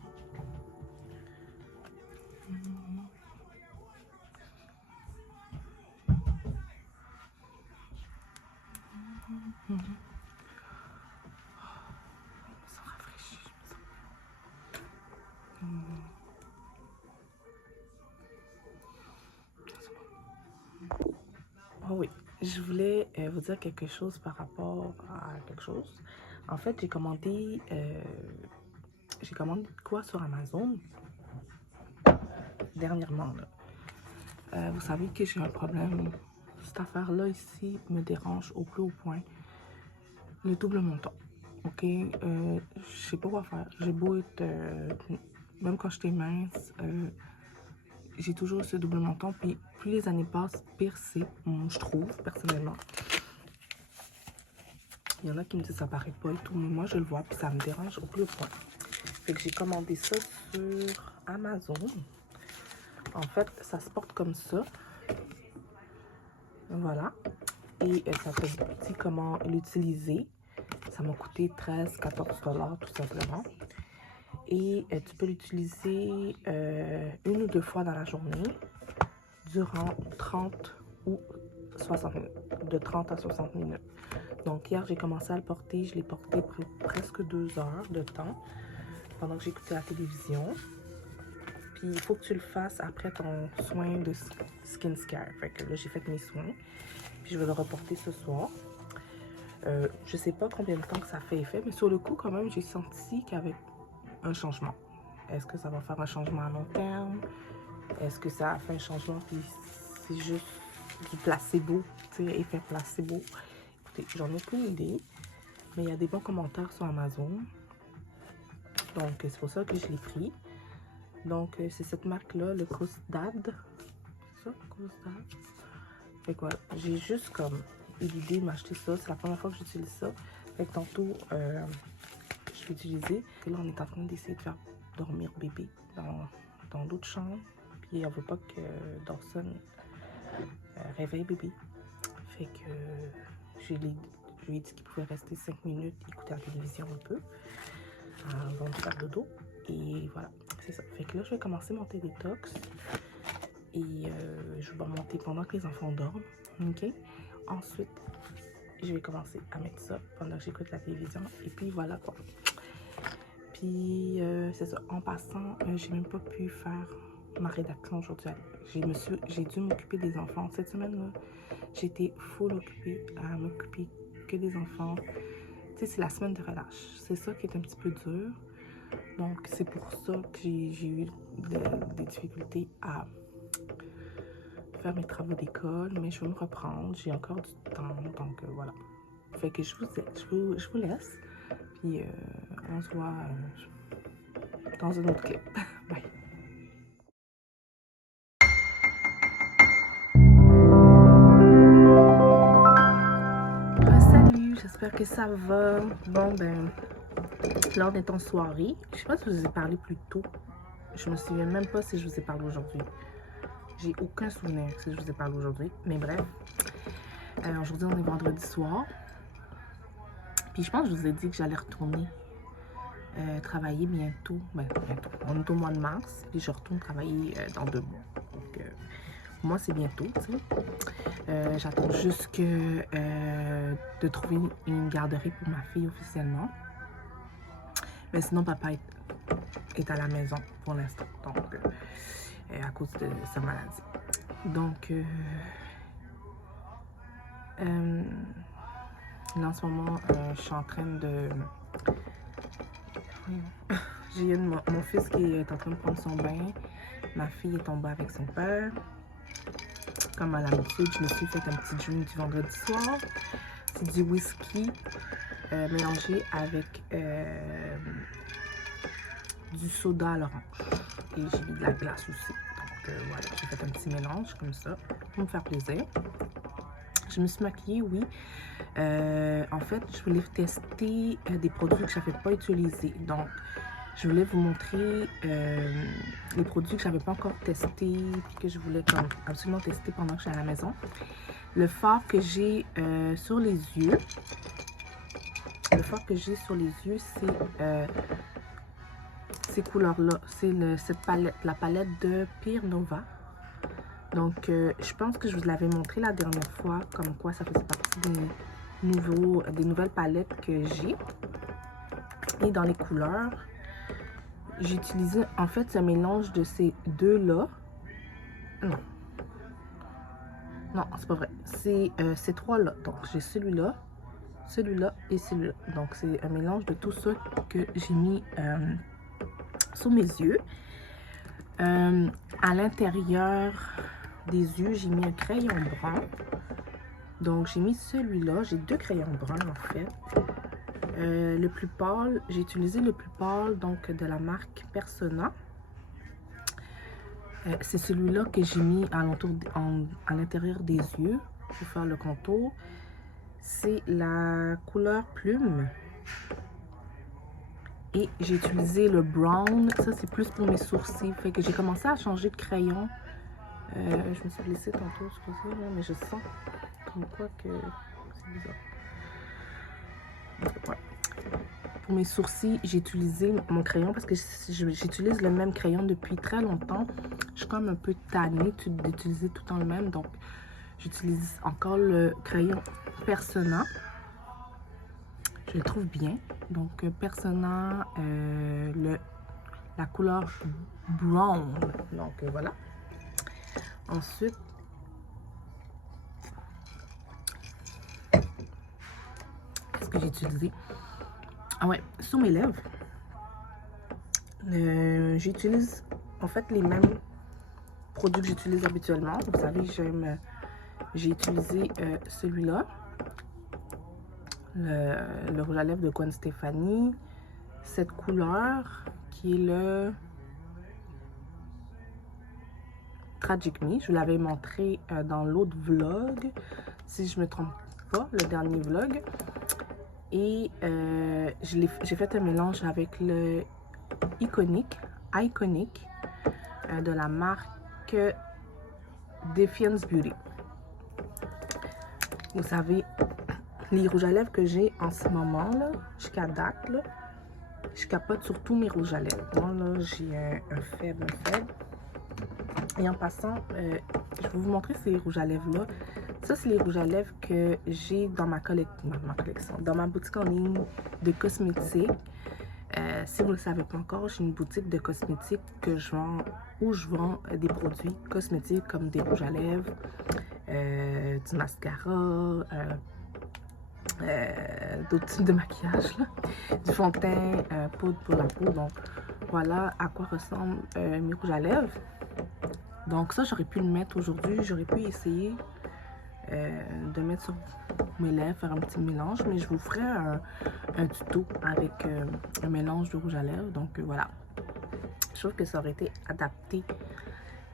Oh oui, je voulais vous dire quelque chose par rapport à quelque chose. En fait, j'ai commandé quoi sur Amazon dernièrement. Là. Vous savez que j'ai un problème. Cette affaire-là ici me dérange au plus haut point. Le double montant. Ok, je sais pas quoi faire. J'ai beau être, même quand j'étais mince, j'ai toujours ce double menton. Puis plus les années passent, pire c'est, je trouve, personnellement. Il y en a qui me disent que ça paraît pas et tout, mais moi je le vois, puis ça me dérange au plus haut point. Fait que j'ai commandé ça sur Amazon. En fait, ça se porte comme ça. Voilà. Et ça te dit comment l'utiliser. Ça m'a coûté 13-14 $ tout simplement. Et tu peux l'utiliser 1 ou 2 fois dans la journée durant 30 ou 60 minutes. De 30 à 60 minutes. Donc hier, j'ai commencé à le porter. Je l'ai porté presque 2 heures de temps pendant que j'écoutais la télévision. Puis il faut que tu le fasses après ton soin de skin care. Fait que là, j'ai fait mes soins. Puis je vais le reporter ce soir. Je sais pas combien de temps que ça fait effet, mais sur le coup, quand même, j'ai senti qu'il y avait un changement. Est-ce que ça va faire un changement à long terme? Est-ce que ça a fait un changement puis c'est juste du placebo, tu sais, effet placebo? Écoutez, j'en ai aucune idée, mais il y a des bons commentaires sur Amazon. Donc, c'est pour ça que je l'ai pris. Donc, c'est cette marque-là, le Costdad. C'est ça, Costdad? Fait que voilà, j'ai juste comme eu l'idée de m'acheter ça. C'est la première fois que j'utilise ça. Fait que tantôt, je vais utiliser. Et là, on est en train d'essayer de faire dormir bébé dans l'autre chambre. Puis, on veut pas que Dawson réveille bébé. Fait que je lui ai dit qu'il pouvait rester 5 minutes, écouter la télévision un peu, avant de faire dodo. Et voilà, c'est ça. Fait que là, je vais commencer mon détox. Et je vais monter pendant que les enfants dorment. Ok? Ensuite, je vais commencer à mettre ça pendant que j'écoute la télévision. Et puis voilà quoi. Puis c'est ça. En passant, j'ai même pas pu faire ma rédaction aujourd'hui. J'ai dû m'occuper des enfants. Cette semaine-là, j'étais full occupée à m'occuper que des enfants. Tu sais, c'est la semaine de relâche. C'est ça qui est un petit peu dur. Donc, c'est pour ça que j'ai eu des difficultés à faire mes travaux d'école, mais je vais me reprendre. J'ai encore du temps, donc voilà. Fait que je vous laisse. Puis, on se voit dans un autre clip. Bye! j'espère que ça va. Bon, ben, là, on est en soirée. Je sais pas si je vous ai parlé plus tôt. Je me souviens même pas si je vous ai parlé aujourd'hui. J'ai aucun souvenir si je vous ai parlé aujourd'hui. Mais bref, aujourd'hui, on est vendredi soir. Puis je pense que je vous ai dit que j'allais retourner travailler bientôt. Ben, bientôt. On est au mois de mars. Puis je retourne travailler dans 2 mois. Donc, moi, c'est bientôt, tu sais. J'attends juste de trouver une garderie pour ma fille officiellement. Mais sinon, papa est à la maison pour l'instant, donc à cause de sa maladie. Donc, là, en ce moment, je suis en train de... J'ai mon fils qui est en train de prendre son bain. Ma fille est tombée avec son père. Comme à l'habitude, je me suis fait un petit drink du vendredi soir. C'est du whisky mélangé avec du soda à l'orange. Et j'ai mis de la glace aussi. Donc voilà, j'ai fait un petit mélange comme ça pour me faire plaisir. Je me suis maquillée, oui. En fait, je voulais tester des produits que je n'avais pas utilisés. Donc, je voulais vous montrer les produits que je n'avais pas encore testés et que je voulais absolument tester pendant que je suis à la maison. Le fard que j'ai sur les yeux, c'est ces couleurs-là. C'est la palette de Pure Nova. Donc, je pense que je vous l'avais montré la dernière fois, comme quoi ça faisait partie des nouvelles palettes que j'ai. Et dans les couleurs, j'ai utilisé en fait ce mélange de ces deux-là. Non, c'est pas vrai. C'est ces trois-là. Donc, j'ai celui-là et celui-là. Donc, c'est un mélange de tout ça que j'ai mis sur mes yeux. À l'intérieur des yeux, j'ai mis un crayon brun. Donc, j'ai mis celui-là. J'ai 2 crayons bruns, en fait. Le plus pâle, j'ai utilisé le plus pâle, donc de la marque Persona. C'est celui-là que j'ai mis à l'intérieur des yeux pour faire le contour. C'est la couleur plume. Et j'ai utilisé le brown. Ça, c'est plus pour mes sourcils. Fait que j'ai commencé à changer de crayon. Je me suis blessée tantôt, excusez, mais je sens comme quoi que c'est bizarre. Ouais. Pour mes sourcils, j'ai utilisé mon crayon parce que j'utilise le même crayon depuis très longtemps. Je suis comme un peu tannée d'utiliser tout le temps le même. Donc, j'utilise encore le crayon Persona. Je le trouve bien. Donc, Persona, la couleur brown. Donc, voilà. Ensuite, qu'est-ce que j'ai utilisé? Ah ouais, sur mes lèvres, j'utilise en fait les mêmes produits que j'utilise habituellement. Vous savez, j'ai utilisé celui-là, le rouge à lèvres de Gwen Stefani, cette couleur qui est le Tragic Me. Je vous l'avais montré dans l'autre vlog, si je me trompe pas, le dernier vlog. Et j'ai fait un mélange avec le Iconic de la marque Defiance Beauty. Vous savez, les rouges à lèvres que j'ai en ce moment, là, jusqu'à date, là, je capote sur tous mes rouges à lèvres. Moi, là, j'ai un faible. Et en passant, je vais vous montrer ces rouges à lèvres-là. Ça, c'est les rouges à lèvres que j'ai dans ma collection, dans ma boutique en ligne de cosmétiques. Si vous ne le savez pas encore, j'ai une boutique de cosmétiques où je vends des produits cosmétiques comme des rouges à lèvres, du mascara, d'autres types de maquillage, là, du fond de teint, poudre pour la peau. Donc, voilà à quoi ressemblent mes rouges à lèvres. Donc ça, j'aurais pu le mettre aujourd'hui. J'aurais pu essayer de mettre sur mes lèvres, faire un petit mélange. Mais je vous ferai un tuto avec un mélange de rouge à lèvres. Donc voilà. Je trouve que ça aurait été adapté.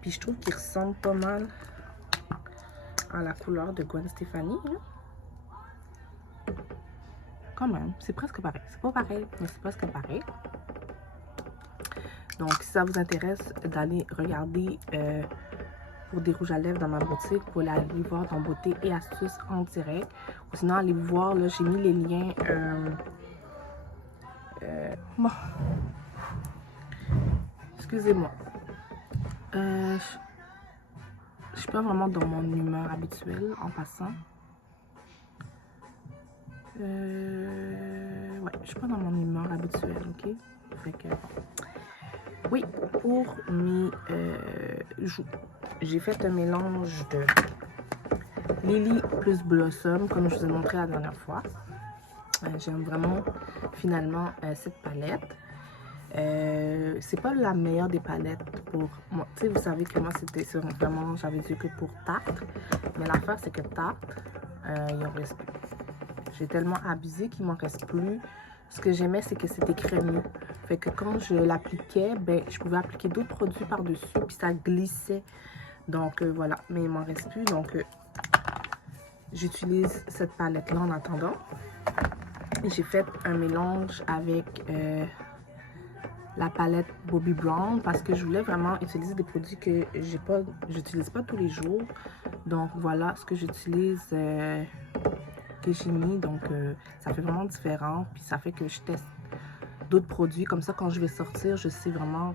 Puis je trouve qu'il ressemble pas mal à la couleur de Gwen Stefani. Hein? quand même, c'est presque pareil. C'est pas pareil, mais c'est presque pareil. Donc, si ça vous intéresse d'aller regarder pour des rouges à lèvres dans ma boutique, vous pouvez aller voir dans Beauté et Astuces en direct. Ou sinon, allez voir, là, j'ai mis les liens. Bon. Excusez-moi. Je suis pas vraiment dans mon humeur habituelle en passant. Ouais, je suis pas dans mon humeur habituelle, ok? Fait que, oui, pour mes joues, j'ai fait un mélange de Lily plus Blossom, comme je vous ai montré la dernière fois. J'aime vraiment, finalement, cette palette. C'est pas la meilleure des palettes pour moi. Tu sais, vous savez que moi, c'était vraiment, j'avais dit que pour Tarte. Mais l'affaire, c'est que Tarte, il en reste plus. J'ai tellement abusé qu'il m'en reste plus. Ce que j'aimais, c'est que c'était crémeux. Fait que quand je l'appliquais, ben, je pouvais appliquer d'autres produits par-dessus, puis ça glissait. Donc, voilà. Mais il m'en reste plus. Donc, j'utilise cette palette-là en attendant. J'ai fait un mélange avec la palette Bobbi Brown parce que je voulais vraiment utiliser des produits que j'utilise pas tous les jours. Donc, voilà ce que j'utilise, que j'ai mis. Donc, ça fait vraiment différent. Puis, ça fait que je teste d'autres produits. Comme ça, quand je vais sortir, je sais vraiment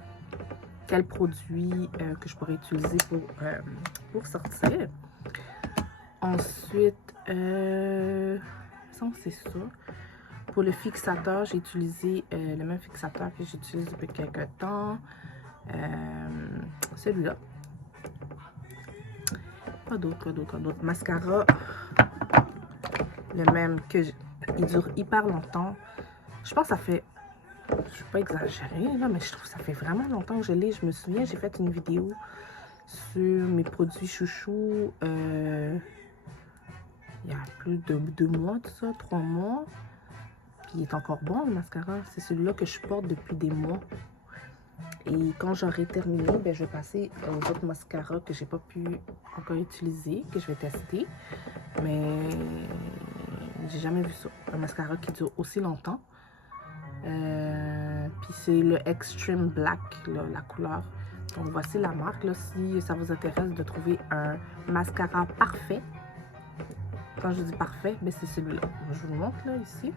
quel produit que je pourrais utiliser pour sortir. Ensuite, c'est ça. Pour le fixateur, j'ai utilisé le même fixateur que j'utilise depuis quelques temps. Celui-là. Pas d'autre. Mascara. Le même que il dure hyper longtemps. Je pense que ça fait... Je ne vais pas exagérer, là, mais je trouve que ça fait vraiment longtemps que je l'ai. Je me souviens, j'ai fait une vidéo sur mes produits chouchous. Il y a plus de 2 mois, tout ça, 3 mois. Puis il est encore bon, le mascara. C'est celui-là que je porte depuis des mois. Et quand j'aurai terminé, ben, je vais passer aux autres mascaras que j'ai pas pu encore utiliser, que je vais tester. Mais j'ai jamais vu ça. Un mascara qui dure aussi longtemps. Puis c'est le Extreme Black, là, la couleur. Donc voici la marque, là, si ça vous intéresse de trouver un mascara parfait. Quand je dis parfait, ben c'est celui-là. Je vous le montre là, ici.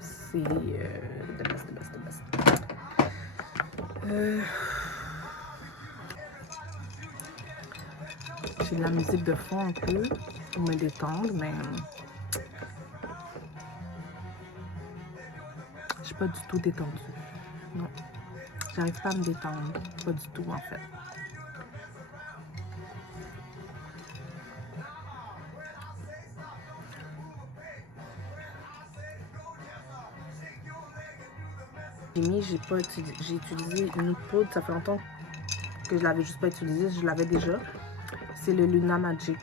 C'est the best. J'ai de la musique de fond un peu pour me détendre, mais je suis pas du tout détendue. Non, j'arrive pas à me détendre, pas du tout en fait. J'ai utilisé une poudre, ça fait longtemps que je l'avais juste pas utilisée, je l'avais déjà. C'est le Luna Magic.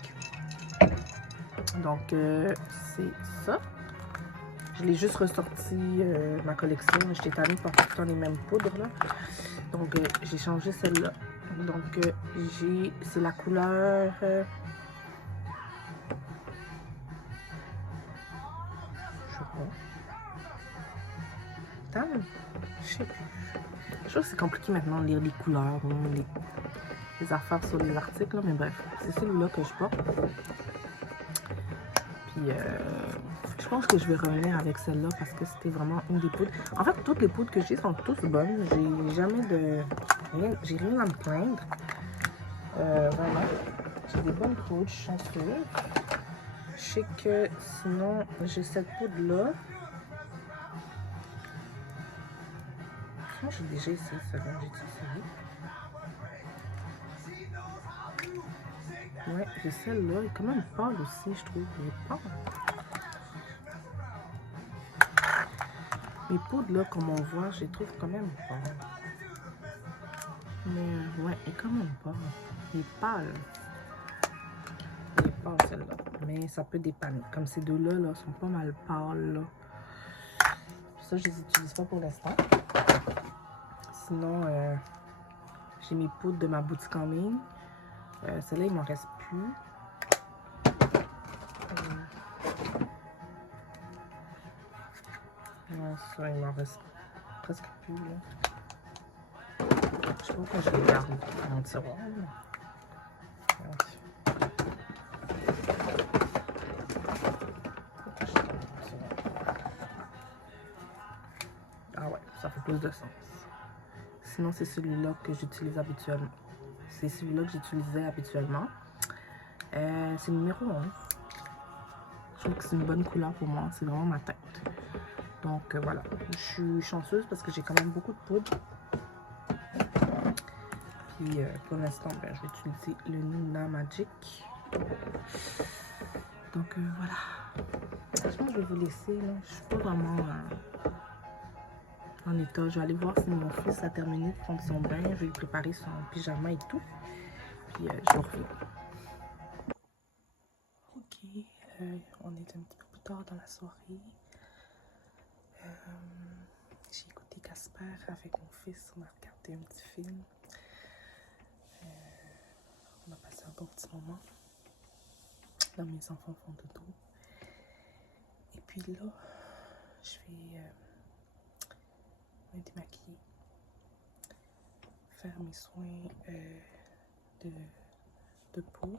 Donc c'est ça. Je l'ai juste ressorti ma collection. J'étais tannée par tout le temps les mêmes poudres là. Donc j'ai changé celle-là. Donc c'est la couleur je sais pas. Attends, je sais plus. Je trouve que c'est compliqué maintenant de lire les couleurs, les affaires sur les articles, là, mais bref, c'est celui-là que je porte. Puis je pense que je vais revenir avec celle-là parce que c'était vraiment une des poudres. En fait, toutes les poudres que j'ai sont toutes bonnes. J'ai jamais de... J'ai rien à me plaindre. Vraiment. J'ai des bonnes poudres, je suis chanceuse. Je sais que sinon, j'ai cette poudre-là. J'ai déjà essayé celle-là, j'ai essayé. Ouais, j'ai celle-là. Elle est quand même pâle aussi, je trouve. Elle est pâle. Mes poudres, là, comme on voit, je les trouve quand même pâles. Mais, ouais, elle est quand même pâle. Elle est pâle. Elle est pâle, celle-là. Mais ça peut dépanner. Comme ces deux-là, là, sont pas mal pâles, là. Ça, je les utilise pas pour l'instant. Sinon, j'ai mes poudres de ma boutique en ligne. Celle-là, il m'en reste plus. Ouais, ça, il m'en reste presque plus, là. Je sais pas pourquoi je les garde dans mon tiroir, là. Ah ouais, ça fait plus de sens. Sinon, c'est celui-là que j'utilise habituellement. C'est celui-là que j'utilisais habituellement. C'est le numéro 1. Je trouve que c'est une bonne couleur pour moi. C'est vraiment ma tête. Donc voilà. Je suis chanceuse parce que j'ai quand même beaucoup de poudre. Puis pour l'instant, ben, je vais utiliser le Nina Magic. Donc voilà. Je pense que je vais vous laisser. Là. Je suis pas vraiment en état. Je vais aller voir si mon fils a terminé de prendre son bain. Je vais lui préparer son pyjama et tout. Puis je vous reviens. Ok. On est un petit peu plus tard dans la soirée. J'ai écouté Casper avec mon fils. On a regardé un petit film. On a passé un bon petit moment. Là, mes enfants font dodo. Et puis là, je vais me démaquiller, faire mes soins de peau.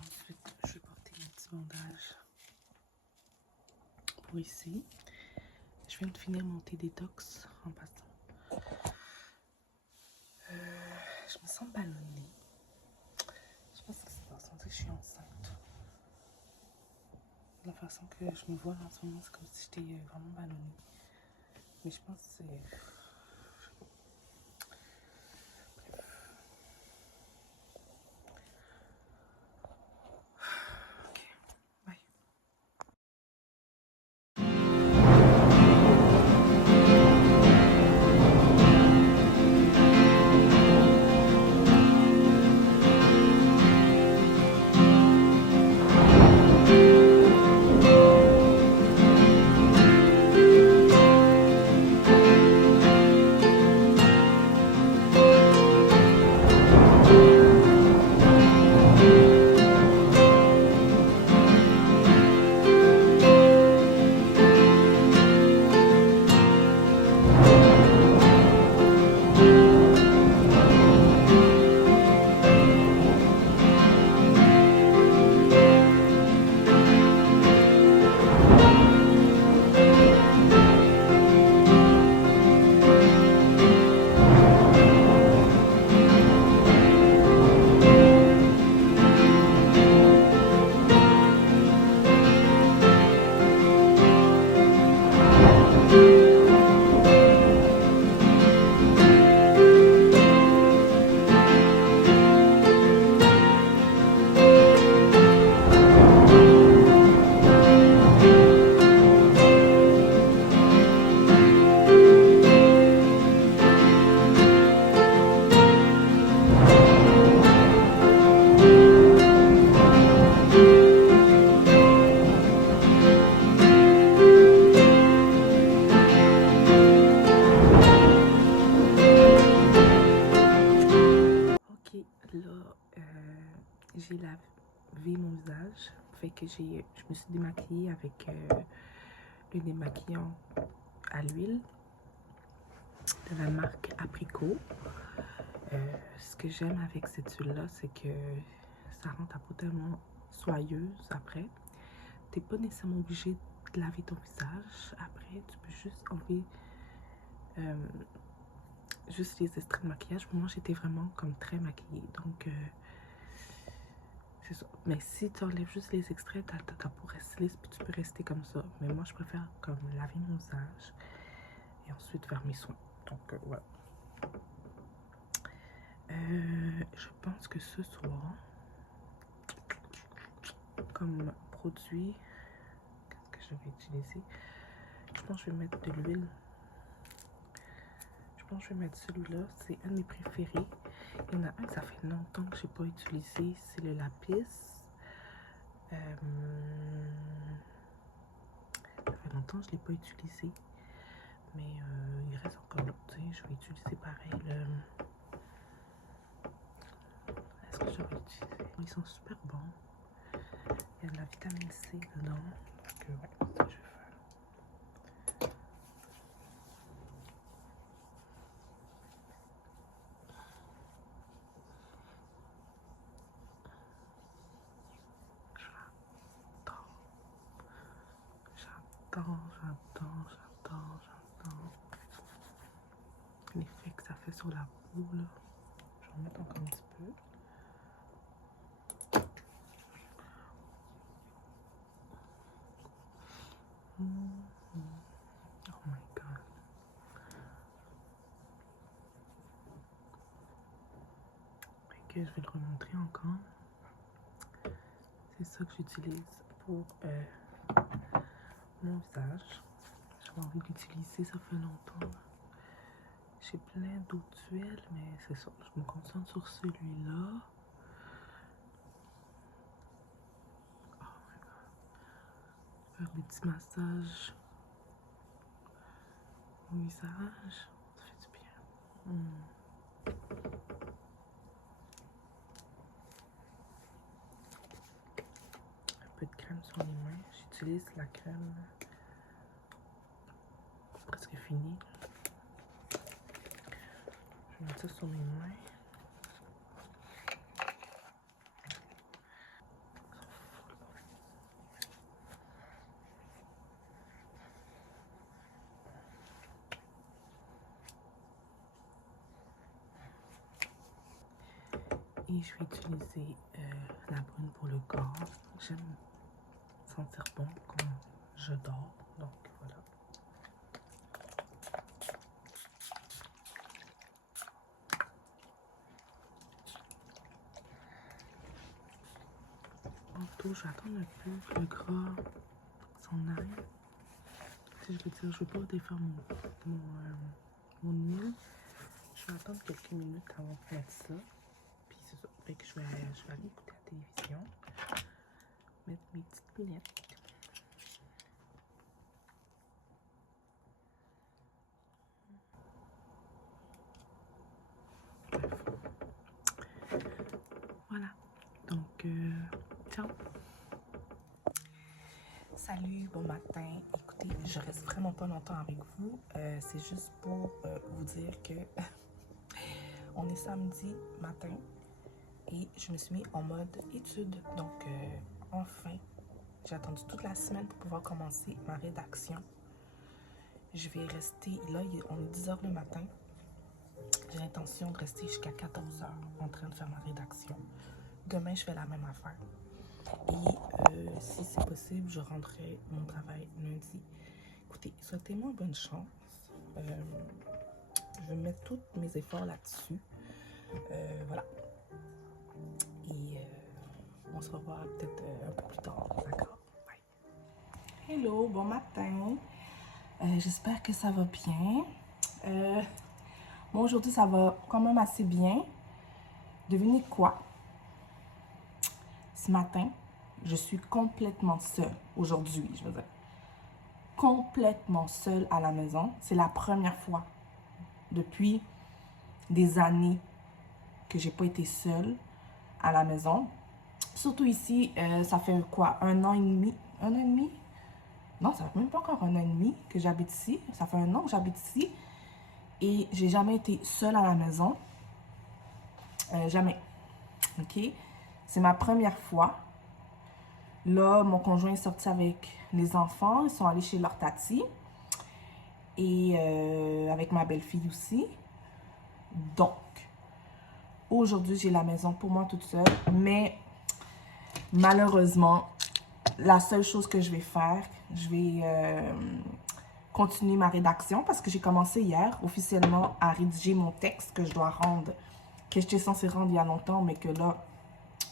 Ensuite, je vais porter mon petit bandage pour ici. Je viens de finir mon thé détox en passant. Je me sens ballonnée. Je sais pas ce qui se passe. On dirait que je suis enceinte. La façon que je me vois là en ce moment, c'est comme si j'étais vraiment ballonnée. Mais je pense que c'est... J'ai lavé mon visage, fait que je me suis démaquillée avec le démaquillant à l'huile de la marque Apricot. Ce que j'aime avec cette huile-là, c'est que ça rend ta peau tellement soyeuse après. T'es pas nécessairement obligé de laver ton visage après, tu peux juste enlever juste les extraits de maquillage. Moi, j'étais vraiment comme très maquillée, donc c'est ça. Mais si tu enlèves juste les extraits, ta peau reste lisse, puis tu peux rester comme ça. Mais moi, je préfère comme laver mon visage et ensuite faire mes soins. Donc, voilà. Je pense que ce soir, comme produit, qu'est-ce que je vais utiliser? Je pense que je vais mettre de l'huile. Je pense que je vais mettre celui-là. C'est un de mes préférés. Il y en a un que ça fait longtemps que je n'ai pas utilisé. C'est le lapis. Ça fait longtemps que je ne l'ai pas utilisé. Mais il reste encore là. Tu sais, je vais utiliser pareil le... Est-ce que je vais utiliser? Ils sont super bons. Il y a de la vitamine C dedans. Donc, ouais, c'est ce que je vais faire. j'adore l'effet que ça fait sur la peau, là. Je vais en mettre encore un petit peu. Oh my god. Ok, je vais le remontrer encore. C'est ça que j'utilise pour mon visage. J'avais envie d'utiliser, ça fait longtemps. J'ai plein d'autres huiles, mais c'est ça. Je me concentre sur celui-là. Oh my god. Faire des petits massages au visage. Ça fait du bien. Un peu de crème sur les mains. J'utilise la crème presque finie. Je vais mettre ça sur mes mains. Et je vais utiliser la brune pour le corps. J'aime sentir bon quand je dors. Donc voilà. Tantôt, je vais attendre un peu que le gras s'en aille. Si je veux dire, je veux pas défaire mon huile. Je vais attendre quelques minutes avant de mettre ça. Puis c'est ça. Fait que je vais aller écouter la télévision. Mettre mes petites lunettes. Voilà. Donc, ciao. Salut, bon matin. Écoutez, je reste vraiment pas longtemps avec vous. C'est juste pour vous dire que on est samedi matin et je me suis mis en mode étude. Donc, enfin, j'ai attendu toute la semaine pour pouvoir commencer ma rédaction. Je vais rester, là, on est 10 h le matin. J'ai l'intention de rester jusqu'à 14 h en train de faire ma rédaction. Demain, je fais la même affaire. Et si c'est possible, je rendrai mon travail lundi. Écoutez, souhaitez-moi bonne chance. Je vais mettre tous mes efforts là-dessus. Voilà. Et on se revoit peut-être un peu plus tard. D'accord? Bye. Hello, bon matin. J'espère que ça va bien. Bon, aujourd'hui, ça va quand même assez bien. Devinez quoi? Ce matin, je suis complètement seule. Aujourd'hui, je veux dire. Complètement seule à la maison. C'est la première fois depuis des années que j'ai pas été seule à la maison. Surtout ici, ça fait quoi? 1 an et demi? 1 an et demi? Non, ça fait même pas encore 1 an et demi que j'habite ici. Ça fait 1 an que j'habite ici. Et j'ai jamais été seule à la maison. Jamais. OK? C'est ma première fois. Là, mon conjoint est sorti avec les enfants. Ils sont allés chez leur tati. Et avec ma belle-fille aussi. Donc, aujourd'hui, j'ai la maison pour moi toute seule. Mais malheureusement, la seule chose que je vais faire, je vais continuer ma rédaction parce que j'ai commencé hier officiellement à rédiger mon texte que je dois rendre, que j'étais censée rendre il y a longtemps, mais que là,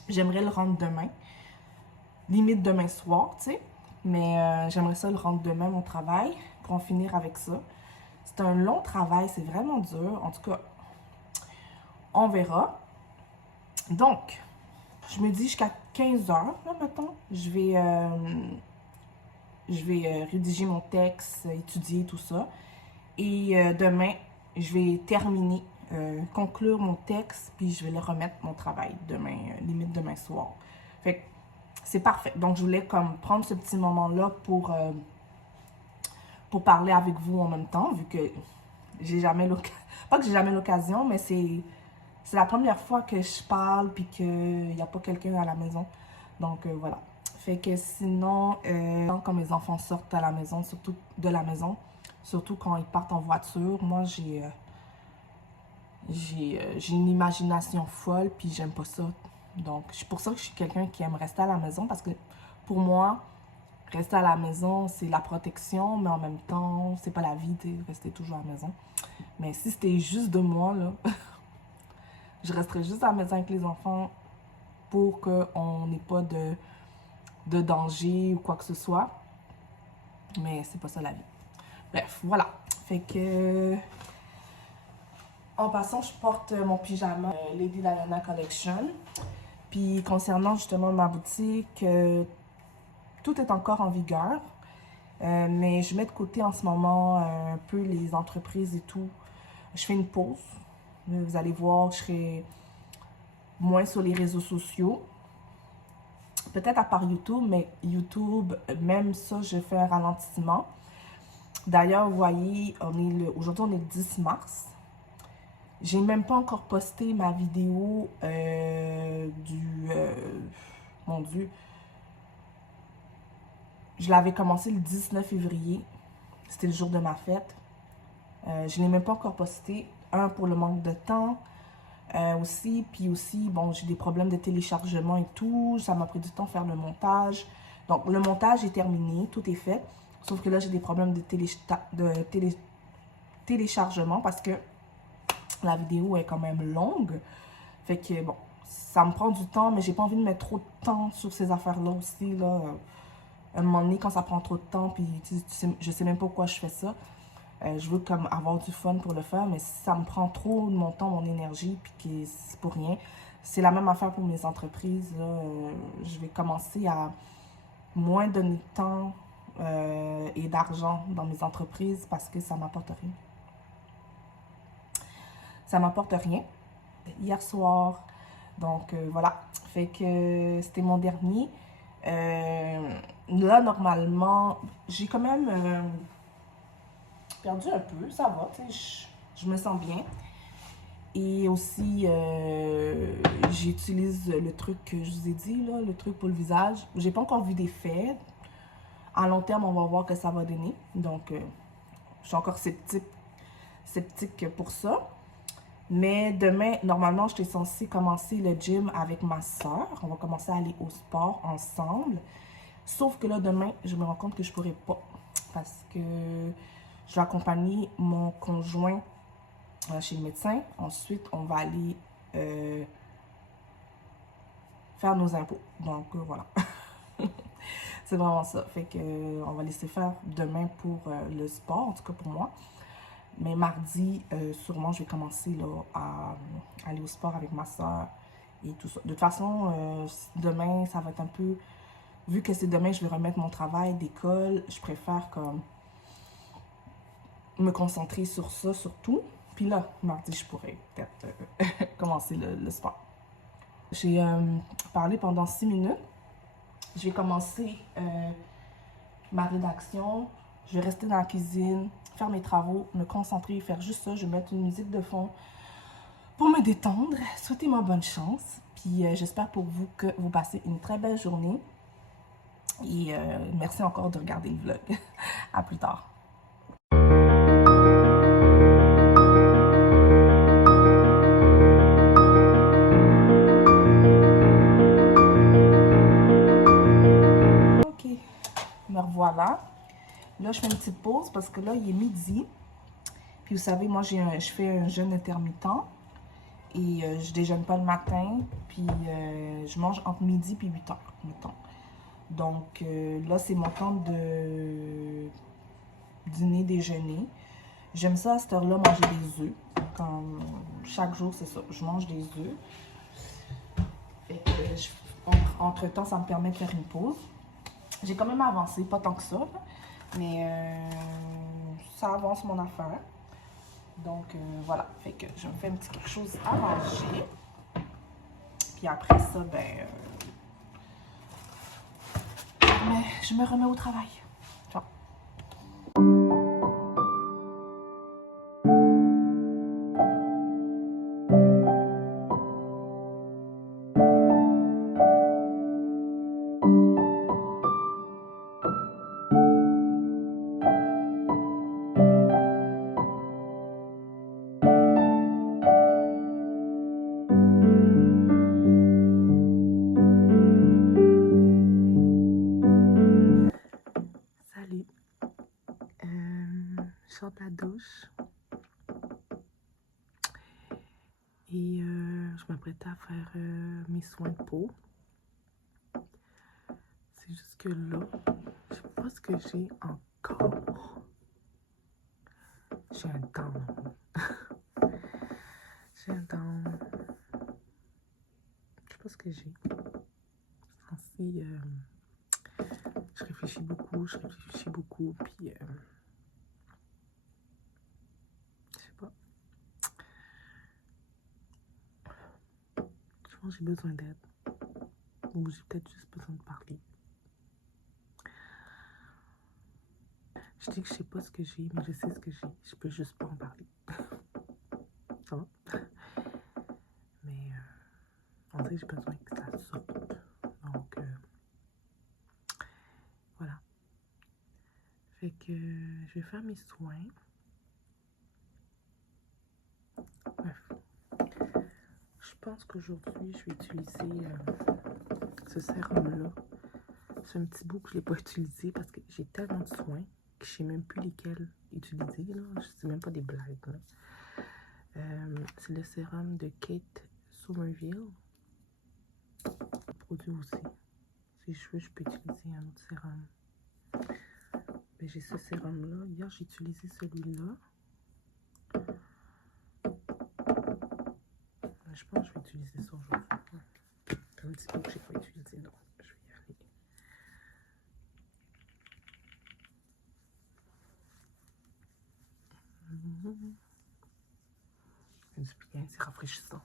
j'aimerais le rendre demain. Limite demain soir, tu sais. Mais j'aimerais ça le rendre demain, mon travail, pour en finir avec ça. C'est un long travail, c'est vraiment dur. En tout cas, on verra. Donc, je me dis jusqu'à 15 h, là, mettons, je vais rédiger mon texte, étudier tout ça. Et demain, je vais terminer, conclure mon texte, puis je vais le remettre mon travail demain, limite demain soir. Fait que c'est parfait. Donc, je voulais comme prendre ce petit moment-là pour parler avec vous en même temps, vu que j'ai jamais l'occasion. Pas que j'ai jamais l'occasion, mais c'est la première fois que je parle puis qu'il n'y a pas quelqu'un à la maison. Donc, voilà. Fait que sinon, quand mes enfants sortent à la maison, surtout de la maison, surtout quand ils partent en voiture, moi, j'ai une imagination folle, puis j'aime pas ça. Donc, c'est pour ça que je suis quelqu'un qui aime rester à la maison, parce que pour moi, rester à la maison, c'est la protection, mais en même temps, c'est pas la vie, rester toujours à la maison. Mais si c'était juste de moi, là, je resterais juste à la maison avec les enfants pour qu'on n'ait pas de danger ou quoi que ce soit. Mais c'est pas ça la vie. Bref, voilà. Fait que... En passant, je porte mon pyjama Lady Diana Collection. Puis concernant justement ma boutique, tout est encore en vigueur. Mais je mets de côté en ce moment un peu les entreprises et tout. Je fais une pause. Vous allez voir, je serai moins sur les réseaux sociaux. Peut-être à part YouTube, mais YouTube, même ça, je fais un ralentissement. D'ailleurs, vous voyez, aujourd'hui, on est le 10 mars. J'ai même pas encore posté ma vidéo mon Dieu. Je l'avais commencé le 19 février. C'était le jour de ma fête. Je ne l'ai même pas encore posté. Un, pour le manque de temps. Aussi, puis aussi, bon, j'ai des problèmes de téléchargement et tout. Ça m'a pris du temps de faire le montage. Donc, le montage est terminé. Tout est fait. Sauf que là, j'ai des problèmes de téléchargement parce que la vidéo est quand même longue. Fait que, bon, ça me prend du temps, mais j'ai pas envie de mettre trop de temps sur ces affaires-là aussi, là. À un moment donné, quand ça prend trop de temps, puis je sais même pas pourquoi je fais ça. Je veux comme avoir du fun pour le faire, mais si ça me prend trop de mon temps, mon énergie, puis que c'est pour rien. C'est la même affaire pour mes entreprises, là. Je vais commencer à moins donner de temps et d'argent dans mes entreprises parce que ça m'apporte rien. Ça m'apporte rien. Hier soir, donc voilà. Fait que c'était mon dernier. Là, normalement, j'ai quand même perdu un peu. Ça va, tu sais, je me sens bien. Et aussi, j'utilise le truc que je vous ai dit, là, le truc pour le visage. J'ai pas encore vu d'effet. À long terme, on va voir que ça va donner. Donc, je suis encore sceptique pour ça. Mais demain, normalement, j'étais censée commencer le gym avec ma soeur. On va commencer à aller au sport ensemble. Sauf que là, demain, je me rends compte que je pourrais pas. Parce que je vais accompagner mon conjoint chez le médecin. Ensuite, on va aller faire nos impôts. Donc, voilà. C'est vraiment ça. Fait que on va laisser faire demain pour le sport, en tout cas pour moi. Mais mardi, sûrement, je vais commencer là, à aller au sport avec ma soeur et tout ça. De toute façon, demain, ça va être un peu... Vu que c'est demain, je vais remettre mon travail d'école, je préfère comme me concentrer sur ça surtout. Puis là, mardi, je pourrais peut-être commencer le sport. J'ai parlé pendant 6 minutes. Je vais commencer ma rédaction. Je vais rester dans la cuisine, faire mes travaux, me concentrer, faire juste ça. Je vais mettre une musique de fond pour me détendre. Souhaitez-moi bonne chance. Puis j'espère pour vous que vous passez une très belle journée. Et merci encore de regarder le vlog. À plus tard. Ok, me revoilà. Là, je fais une petite pause parce que là, il est midi. Puis vous savez, moi, je fais un jeûne intermittent. Et je déjeune pas le matin. Puis je mange entre midi et 8 heures, mettons. Donc là, c'est mon temps de dîner, déjeuner. J'aime ça à cette heure-là, manger des œufs. Comme chaque jour, c'est ça. Je mange des œufs. Et entre-temps, ça me permet de faire une pause. J'ai quand même avancé, pas tant que ça. Mais ça avance mon affaire. Donc voilà. Fait que je me fais un petit quelque chose à manger. Puis après ça, ben... je me remets au travail. Ciao. sors de la douche. Et je m'apprêtais à faire mes soins de peau. C'est juste que là, je sais pas ce que j'ai encore. J'ai un down. J'ai un down. Je sais pas ce que j'ai. Ainsi, je réfléchis beaucoup, puis je sais pas. Je pense que j'ai besoin d'aide. Ou j'ai peut-être juste besoin de parler. Je dis que je sais pas ce que j'ai, mais je sais ce que j'ai. Je peux juste pas en parler. Ça va? Mais on dirait que j'ai besoin que ça sorte. Donc, voilà. Fait que je vais faire mes soins. Bref. Je pense qu'aujourd'hui, je vais utiliser ce sérum-là. C'est un petit bout que je l'ai pas utilisé parce que j'ai tellement de soins que je sais même plus lesquels utiliser. Là. Je sais même pas des blagues. C'est le sérum de Kate Somerville. Produit aussi. Si je veux, je peux utiliser un autre sérum. Mais j'ai ce sérum-là. Hier, j'ai utilisé celui-là. Je pense que je vais utiliser ça aujourd'hui. C'est un petit peu que je n'ai pas utilisé, donc je vais y aller. C'est bien, c'est rafraîchissant.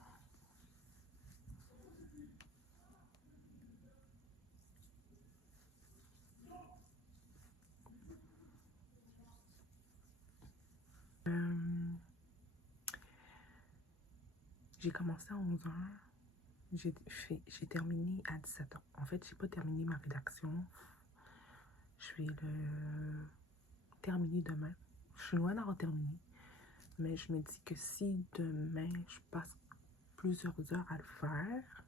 J'ai commencé à 11h. J'ai terminé à 17h. En fait, j'ai pas terminé ma rédaction. Je vais le terminer demain. Je suis loin d'avoir terminé. Mais je me dis que si demain, je passe plusieurs heures à le faire,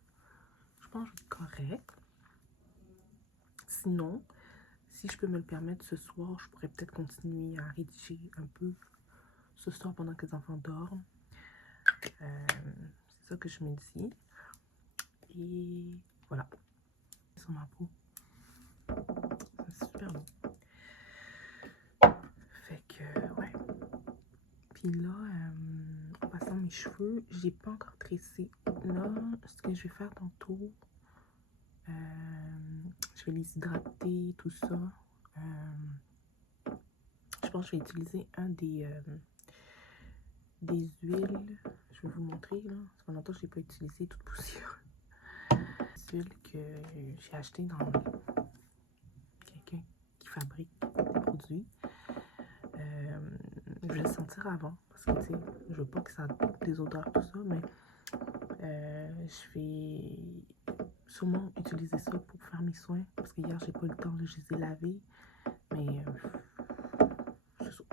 je pense que je vais être correct. Sinon, si je peux me le permettre ce soir, je pourrais peut-être continuer à rédiger un peu ce soir pendant que les enfants dorment. C'est ça que je me dis. Et voilà. Sur ma peau. C'est super beau. Fait que, ouais. Puis là, en passant mes cheveux, j'ai pas encore tressé. Là, ce que je vais faire tantôt, je vais les hydrater, tout ça. Je pense que je vais utiliser un des huiles. Je vais vous montrer, là. Ça fait longtemps que je n'ai pas utilisé, toute poussière. Des huiles que j'ai achetées dans quelqu'un qui fabrique des produits. Je vais le sentir avant, parce que, tu sais, je veux pas que ça ait des odeurs, tout ça, mais je vais sûrement utiliser ça pour faire mes soins, parce que hier, j'ai pas eu le temps, de je les ai lavés, mais c'est ça.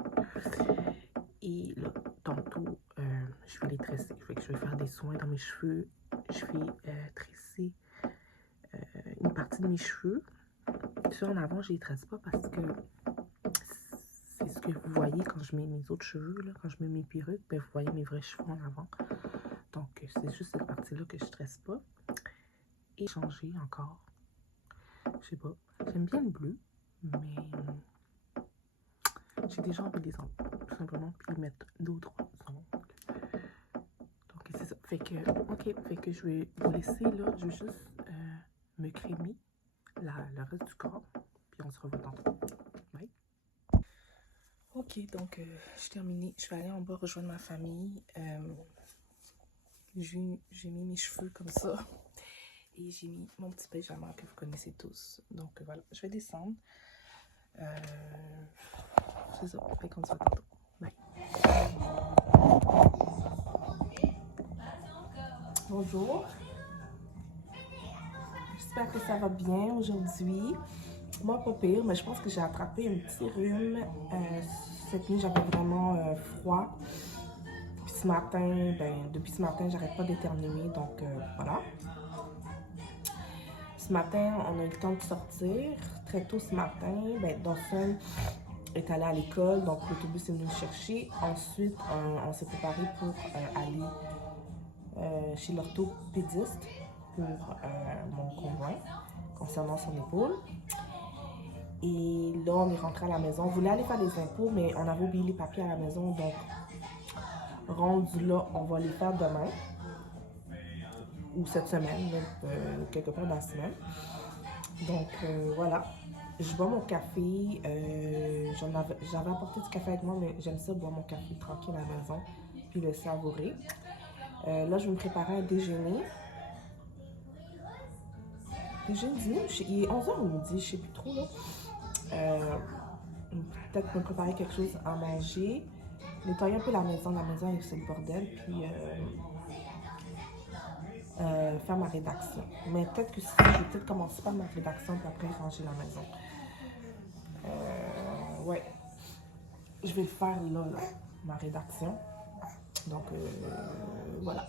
Et là, tantôt, je vais les tresser. Fait que je vais faire des soins dans mes cheveux. Je vais tresser une partie de mes cheveux. Ceux en avant, je les tresse pas parce que c'est ce que vous voyez quand je mets mes autres cheveux. Là, quand je mets mes perruques, ben, vous voyez mes vrais cheveux en avant. Donc, c'est juste cette partie-là que je tresse pas. Et changer encore. Je sais pas. J'aime bien le bleu, mais j'ai déjà envie de les enlever, tout simplement, puis mettre d'autres ongles. Donc, c'est ça. Fait que, ok, fait que je vais vous laisser là. Je vais juste me crémer le reste du corps, puis on se revoit tantôt. Bye. Ok, donc, j'ai terminé. Je vais aller en bas rejoindre ma famille. J'ai mis mes cheveux comme ça. Et j'ai mis mon petit pyjama que vous connaissez tous. Donc, voilà, je vais descendre. C'est ça, fait qu'on se voit tantôt. Bye. Bonjour. J'espère que ça va bien aujourd'hui. Moi, pas pire, mais je pense que j'ai attrapé un petit rhume. Cette nuit, j'avais vraiment froid. Puis ce matin, depuis ce matin, j'arrête pas d'éternuer, donc voilà. Ce matin, on a eu le temps de sortir. Très tôt ce matin, Dawson est allé à l'école, donc l'autobus est venu le chercher. Ensuite, on s'est préparé pour aller chez l'orthopédiste pour mon conjoint concernant son épaule. Et là, on est rentré à la maison. On voulait aller faire des impôts, mais on avait oublié les papiers à la maison. Donc, rendu là, on va les faire demain. Ou cette semaine, quelque part dans la semaine. Donc, voilà. Je bois mon café. J'avais apporté du café avec moi, mais j'aime ça boire mon café tranquille à la maison, puis le savourer. Là, je vais me préparer à déjeuner. Déjeuner, dîner, il est 11h ou midi, je ne sais plus trop, là. Peut-être me préparer quelque chose à manger. Nettoyer un peu la maison c'est le bordel, puis faire ma rédaction. Mais peut-être que si je vais peut-être commencer par ma rédaction, puis après ranger la maison. Ouais. Je vais le faire là, ma rédaction. Donc, voilà.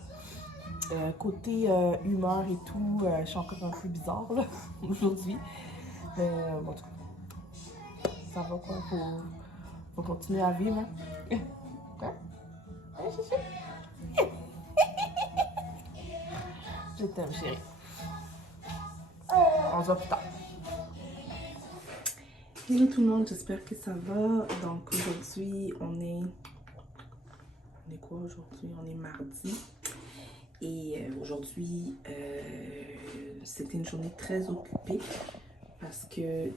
Côté humeur et tout, je suis encore un peu bizarre là, aujourd'hui. Mais bon, en tout cas, ça va quoi, faut continuer à vivre. Hein? Quoi? Hein, chérie? Je t'aime, chérie. On se voit plus tard. Hello tout le monde, j'espère que ça va. Donc aujourd'hui, on est quoi aujourd'hui? On est mardi. Et aujourd'hui, c'était une journée très occupée parce que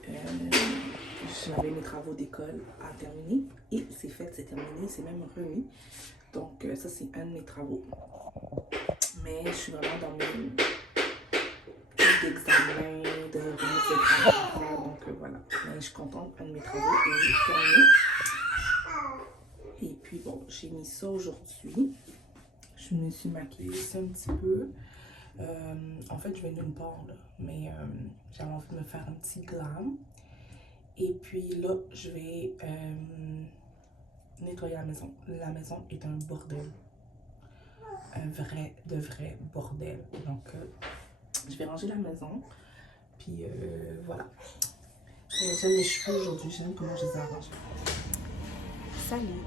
j'avais mes travaux d'école à terminer. Et c'est fait, c'est terminé, c'est même remis. Donc ça, c'est un de mes travaux. Mais je suis vraiment dans mes d'examen, de remise de travaux. Donc voilà, mais je suis contente, un de mes travaux est terminé. Et puis bon, j'ai mis ça aujourd'hui. Je me suis maquillée un petit peu. En fait, je vais nulle part, là. Mais j'avais envie de me faire un petit glam. Et puis là, je vais nettoyer la maison. La maison est un bordel. Un vrai bordel. Donc, je vais ranger la maison. Puis voilà. J'aime mes cheveux aujourd'hui. J'aime comment je les ai arrangés. Salut.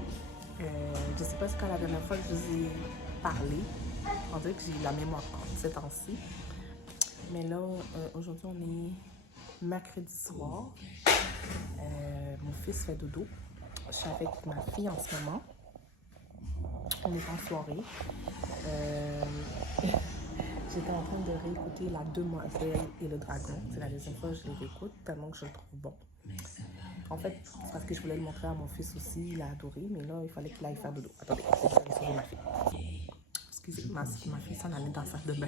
Je sais pas si quand la dernière fois que je vous ai parlé, on dirait que j'ai la mémoire courte ces temps-ci. Mais là, aujourd'hui, on est mercredi soir. Mon fils fait dodo. Je suis avec ma fille en ce moment. On est en soirée. J'étais en train de réécouter La Demoiselle et le Dragon. C'est la deuxième fois que je le réécoute, tellement que je le trouve bon. En fait, c'est parce que je voulais le montrer à mon fils aussi. Il a adoré, mais là, il fallait qu'il aille faire dodo. Attendez, je vais aller sauver ma fille. Excusez, ma fille s'en allait dans sa salle de bain.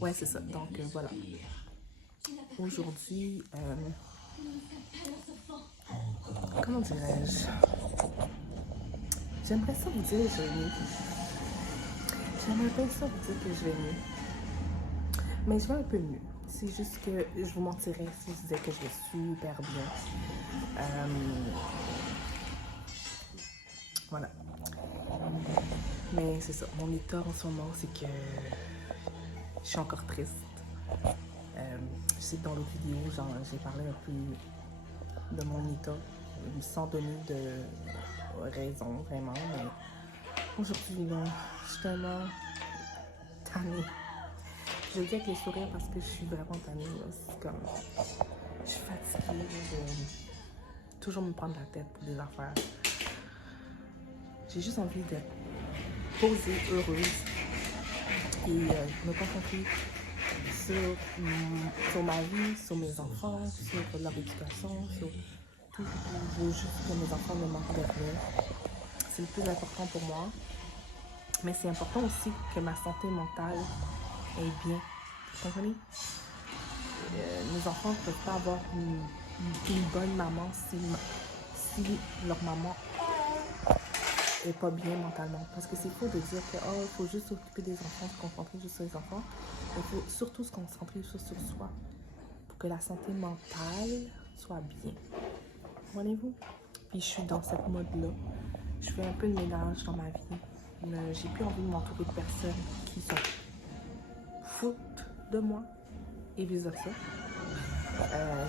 Ouais, c'est ça. Donc, voilà. Aujourd'hui, comment dirais-je? J'aimerais ça vous dire que je vais mieux. J'aimerais pas ça vous dire que je vais mieux. Mais je vais un peu mieux. C'est juste que je vous mentirais si je disais que je vais super bien. Voilà. Mais c'est ça. Mon état en ce moment, c'est que je suis encore triste. Je sais que dans l'autre vidéo, j'ai parlé un peu de mon état, sans donner de raison vraiment. Mais aujourd'hui, non, je suis tellement tannée. Je le dis avec le sourire parce que je suis vraiment tannée. C'est comme, je suis fatiguée de toujours me prendre la tête pour des affaires. J'ai juste envie d'être posée, heureuse et me concentrer sur ma vie, sur mes enfants, sur leur éducation, sur tout. Je veux juste que mes enfants ne manquent de rien. C'est le plus important pour moi. Mais c'est important aussi que ma santé mentale est bien. Vous comprenez? Mes enfants ne peuvent pas avoir une bonne maman si leur maman est pas bien mentalement. Parce que c'est faux de dire que il faut juste s'occuper des enfants, se concentrer juste sur les enfants. Il faut surtout se concentrer sur soi pour que la santé mentale soit bien. Voyez-vous? Puis je suis dans cette mode-là. Je fais un peu de ménage dans ma vie. J'ai plus envie de m'entourer de personnes qui s'en foutent de moi et vice-versa.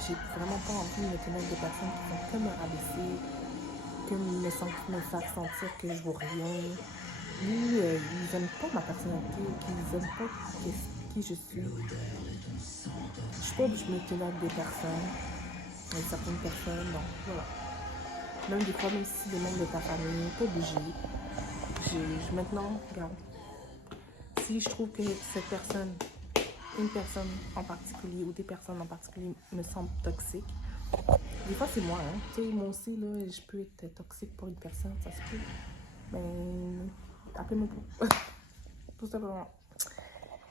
J'ai vraiment pas envie de me tenir avec des personnes qui vont que me rabaisser, quelqu'un me faire sentir que je vaux rien, ou ils n'aiment pas ma personnalité, qu'ils n'aiment pas qui je suis. Je suis pas obligée de me tenir avec des personnes, avec certaines personnes, donc voilà. Même des fois, même si les membres de ta famille, pas obligé. Maintenant, regarde, si je trouve que cette personne, une personne en particulier ou des personnes en particulier me semblent toxiques, des fois c'est moi, hein. Tu sais, moi aussi, là, je peux être toxique pour une personne, ça se peut. Mais appelez-moi pas. Tout simplement.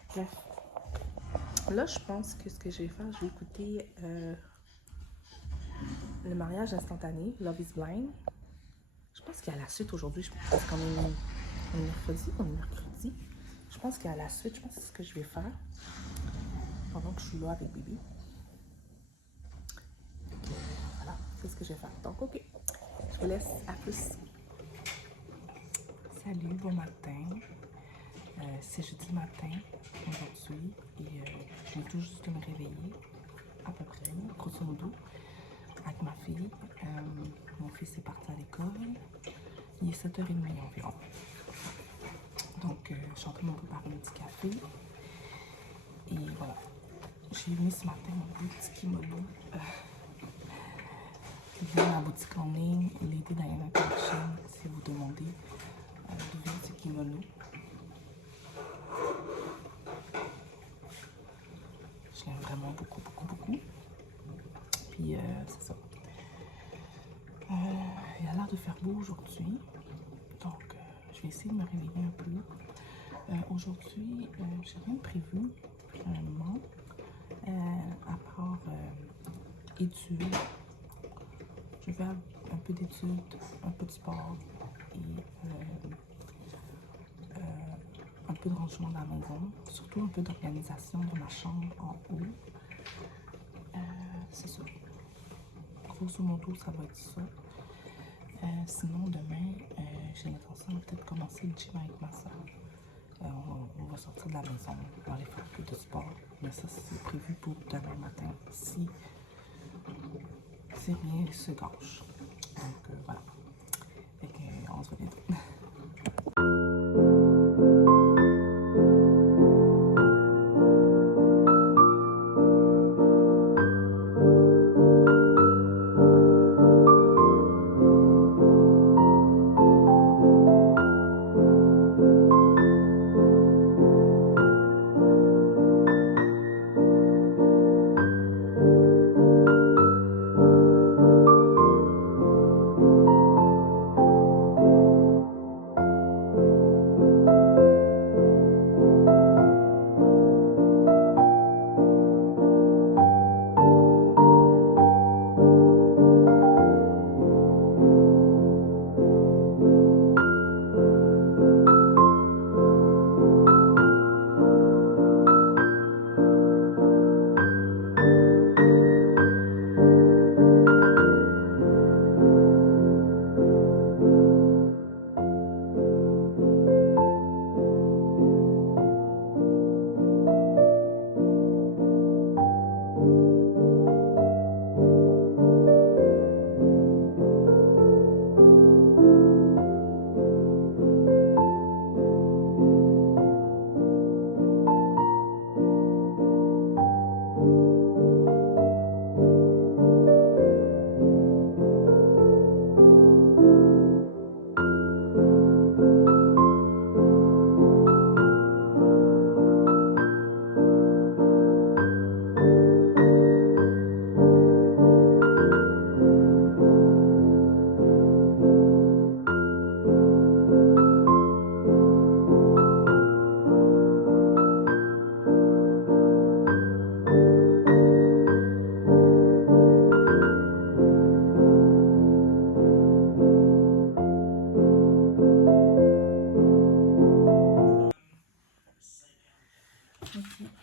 Bref. Là, je pense que ce que je vais faire, je vais écouter Le mariage instantané, Love is Blind. Je pense qu'il y a la suite aujourd'hui. Je pense que c'est comme un mercredi ou un mercredi. Je pense qu'il y a la suite. Je pense que c'est ce que je vais faire pendant que je suis là avec bébé. Voilà, c'est ce que je vais faire. Donc, ok. Je vous laisse. À plus. Salut, bon matin. C'est jeudi matin aujourd'hui et je viens tout juste de me réveiller, à peu près, grosso modo, avec ma fille. Mon fils est parti à l'école. Il est 7h30 environ. Donc, je suis en train de me préparer un petit café. Et voilà. J'ai mis ce matin mon petit kimono qui vient de la boutique en ligne, Lady Diana Collection, si vous demandez d'où vient ce kimono. Je l'aime vraiment beaucoup, beaucoup, beaucoup. Puis, c'est ça. Il a l'air de faire beau aujourd'hui. Donc, je vais essayer de me réveiller un peu. Aujourd'hui, j'ai rien de prévu pour un moment. À part études. Je vais faire un peu d'études, un peu de sport et un peu de rangement de la maison. Surtout un peu d'organisation de ma chambre en haut. C'est ça. Grosso modo, ça va être ça. Sinon, demain, j'ai l'intention de peut-être commencer le gym avec ma soeur. On va sortir de la maison, on va aller faire un peu de sport. Mais ça, c'est prévu pour demain matin, si rien se gâche. Donc, voilà. Fait qu'on se voit bientôt.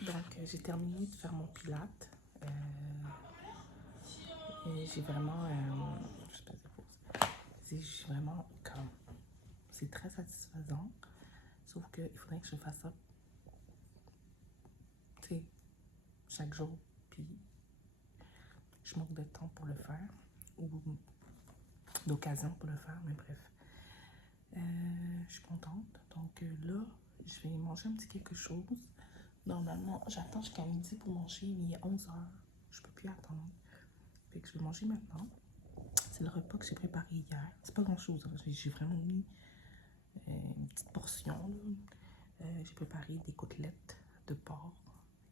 Donc, j'ai terminé de faire mon pilates. Et j'ai vraiment... je sais pas si j'ai vraiment comme... C'est très satisfaisant. Sauf qu'il faudrait que je fasse ça, tu sais, chaque jour. Puis, je manque de temps pour le faire. Ou d'occasion pour le faire, mais bref. Je suis contente. Donc là, je vais manger un petit quelque chose. Normalement, j'attends jusqu'à midi pour manger, mais il est 11h. Je peux plus attendre. Fait que je vais manger maintenant. C'est le repas que j'ai préparé hier. C'est pas grand-chose, hein. J'ai vraiment mis une petite portion. J'ai préparé des côtelettes de porc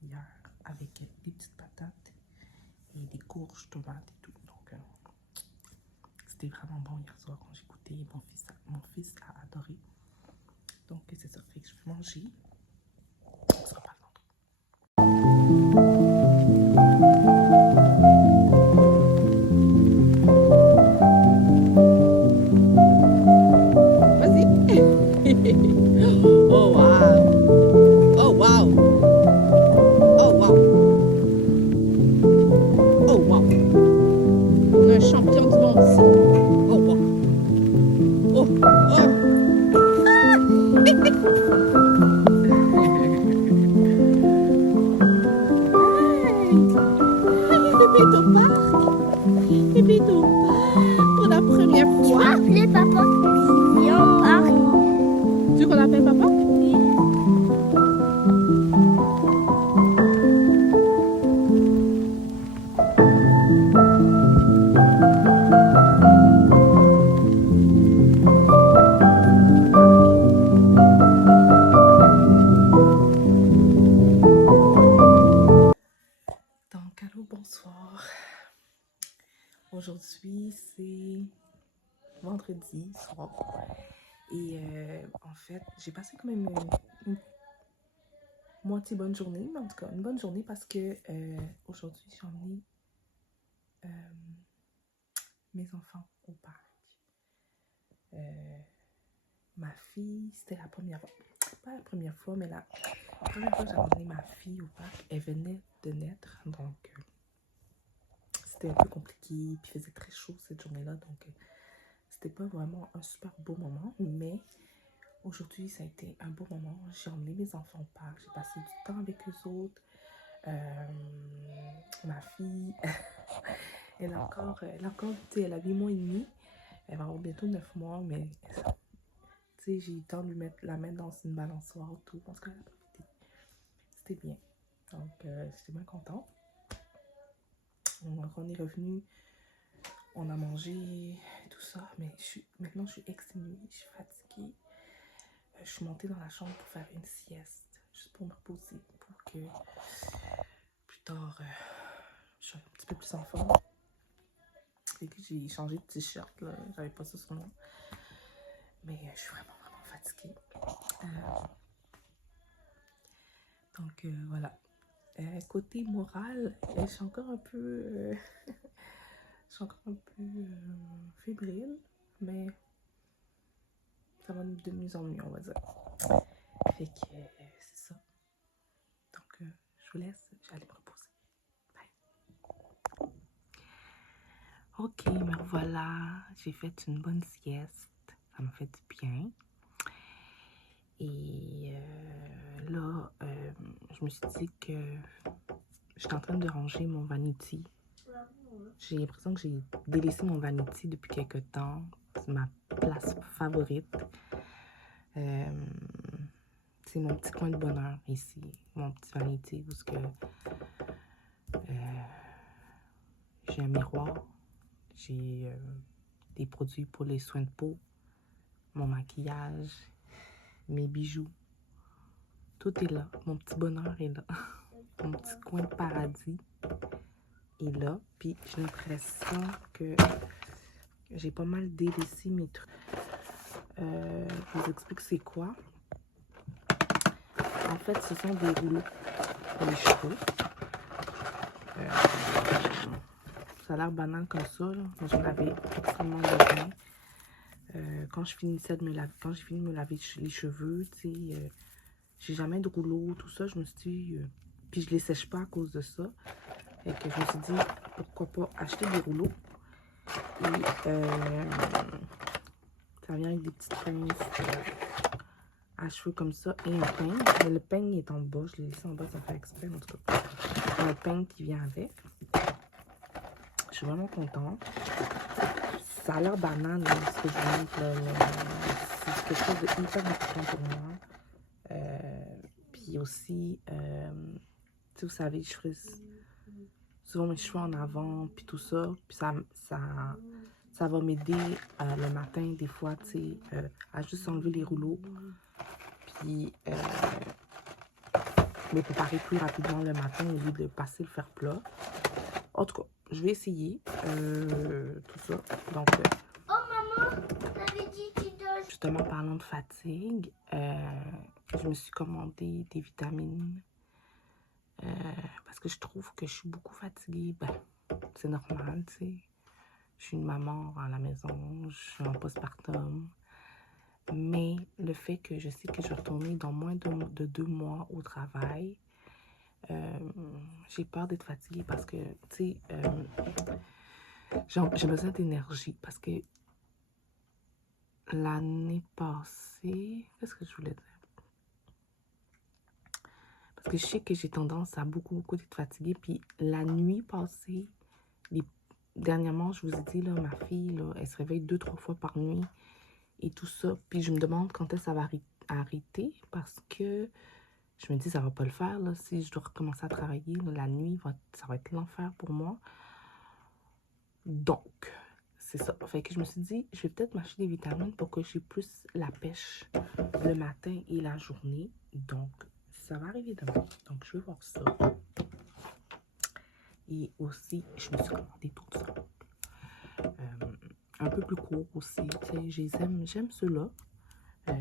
hier avec des petites patates et des courges, tomates et tout. Donc, c'était vraiment bon hier soir quand j'ai goûté. Mon fils a adoré. Donc, c'est ça. Fait que je vais manger. On se reparle tantôt. Oh wow! Oh wow! Oh wow! Oh wow! On a un champion du monde ici. Oh wow! Oh! Oh! Bébé est au parc! Bébé est au parc pour la première Tu vas fois! appeler papa. Viens au parc. Tu veux qu'on appelle papa? Oui. Donc, allô, bonsoir. Aujourd'hui, c'est vendredi soir. Et en fait, j'ai passé quand même une moitié bonne journée, mais en tout cas, une bonne journée parce que aujourd'hui, j'ai emmené mes enfants au parc. Ma fille, c'était la première fois. Pas la première fois, mais la première fois que j'ai emmené ma fille au parc, elle venait de naître. Donc, c'était un peu compliqué. Puis, il faisait très chaud cette journée-là. Donc, c'était pas vraiment un super beau moment. Mais aujourd'hui, ça a été un beau moment. J'ai emmené mes enfants au parc. J'ai passé du temps avec eux autres. Ma fille, elle a encore, tu sais, elle a 8 mois et demi. Elle va avoir bientôt 9 mois, mais tu sais, j'ai eu le temps de la mettre dans une balançoire, tout. Parce qu'elle a profité. C'était bien. Donc, j'étais bien contente. Donc, on est revenu. On a mangé, tout ça. Mais maintenant, je suis exténuée. Je suis fatiguée. Je suis montée dans la chambre pour faire une sieste. Juste pour me reposer. Pour que plus tard, je sois un petit peu plus en forme. Et que j'ai changé de t-shirt, là. J'avais pas ça sur moi. Mais je suis vraiment fatiguée. Donc, voilà. Côté moral, je suis encore un peu... je suis encore un peu fébrile. Mais ça va de mieux en mieux, on va dire. Fait que c'est ça. Donc, je vous laisse. J'allais me reposer. Bye. Ok, me voilà. J'ai fait une bonne sieste. Ça m'a fait du bien. Et là, je me suis dit que j'étais en train de ranger mon vanity. J'ai l'impression que j'ai délaissé mon vanity depuis quelque temps. C'est ma place favorite. C'est mon petit coin de bonheur ici. Mon petit vanity parce que j'ai un miroir. J'ai des produits pour les soins de peau. Mon maquillage. Mes bijoux. Tout est là. Mon petit bonheur est là. Mon petit coin de paradis est là. Puis j'ai l'impression que j'ai pas mal délaissé mes trucs. Je vous explique c'est quoi. En fait, ce sont des rouleaux pour les cheveux. Ça a l'air banal comme ça, là, mais j'en avais extrêmement besoin. Quand je finissais de me laver, quand j'ai fini de me laver les cheveux, tu sais, j'ai jamais de rouleau, tout ça. Je me suis dit, puis je les sèche pas à cause de ça. Et que je me suis dit, pourquoi pas acheter des rouleaux. Et ça vient avec des petites pinces à cheveux comme ça et un peigne. Mais le peigne est en bas, je l'ai laissé en bas, ça fait exprès en tout cas. Un peigne qui vient avec. Je suis vraiment contente. Ça a l'air banal, là, ce que je montre, là, mais c'est quelque chose de hyper important pour moi. Puis aussi, tu sais, vous savez, je frise souvent mes cheveux en avant, puis tout ça. Puis ça va m'aider le matin, des fois, tu sais, à juste enlever les rouleaux. Puis me préparer plus rapidement le matin au lieu de passer le fer plat. En tout cas, je vais essayer tout ça. Donc, Oh maman, t'avais dit tu dois... justement, parlant de fatigue, je me suis commandé des vitamines parce que je trouve que je suis beaucoup fatiguée. Ben, c'est normal, tu sais. Je suis une maman à la maison, je suis en postpartum. Mais le fait que je sais que je vais retourner dans moins de 2 mois au travail, j'ai peur d'être fatiguée parce que, tu sais, j'ai besoin d'énergie parce que l'année passée, qu'est-ce que je voulais dire? Parce que je sais que j'ai tendance à beaucoup être fatiguée. Puis la nuit passée, dernièrement, je vous ai dit, là, ma fille, là, elle se réveille 2-3 fois par nuit et tout ça. Puis je me demande quand est-ce que ça va arrêter parce que je me dis, ça va pas le faire, là. Si je dois recommencer à travailler, là, la nuit, ça va être l'enfer pour moi. Donc, c'est ça. Fait que je me suis dit, je vais peut-être m'acheter des vitamines pour que j'ai plus la pêche le matin et la journée. Donc, ça va arriver demain. Donc, je vais voir ça. Et aussi, je me suis commandé tout ça. Un peu plus court aussi. J'aime ceux-là.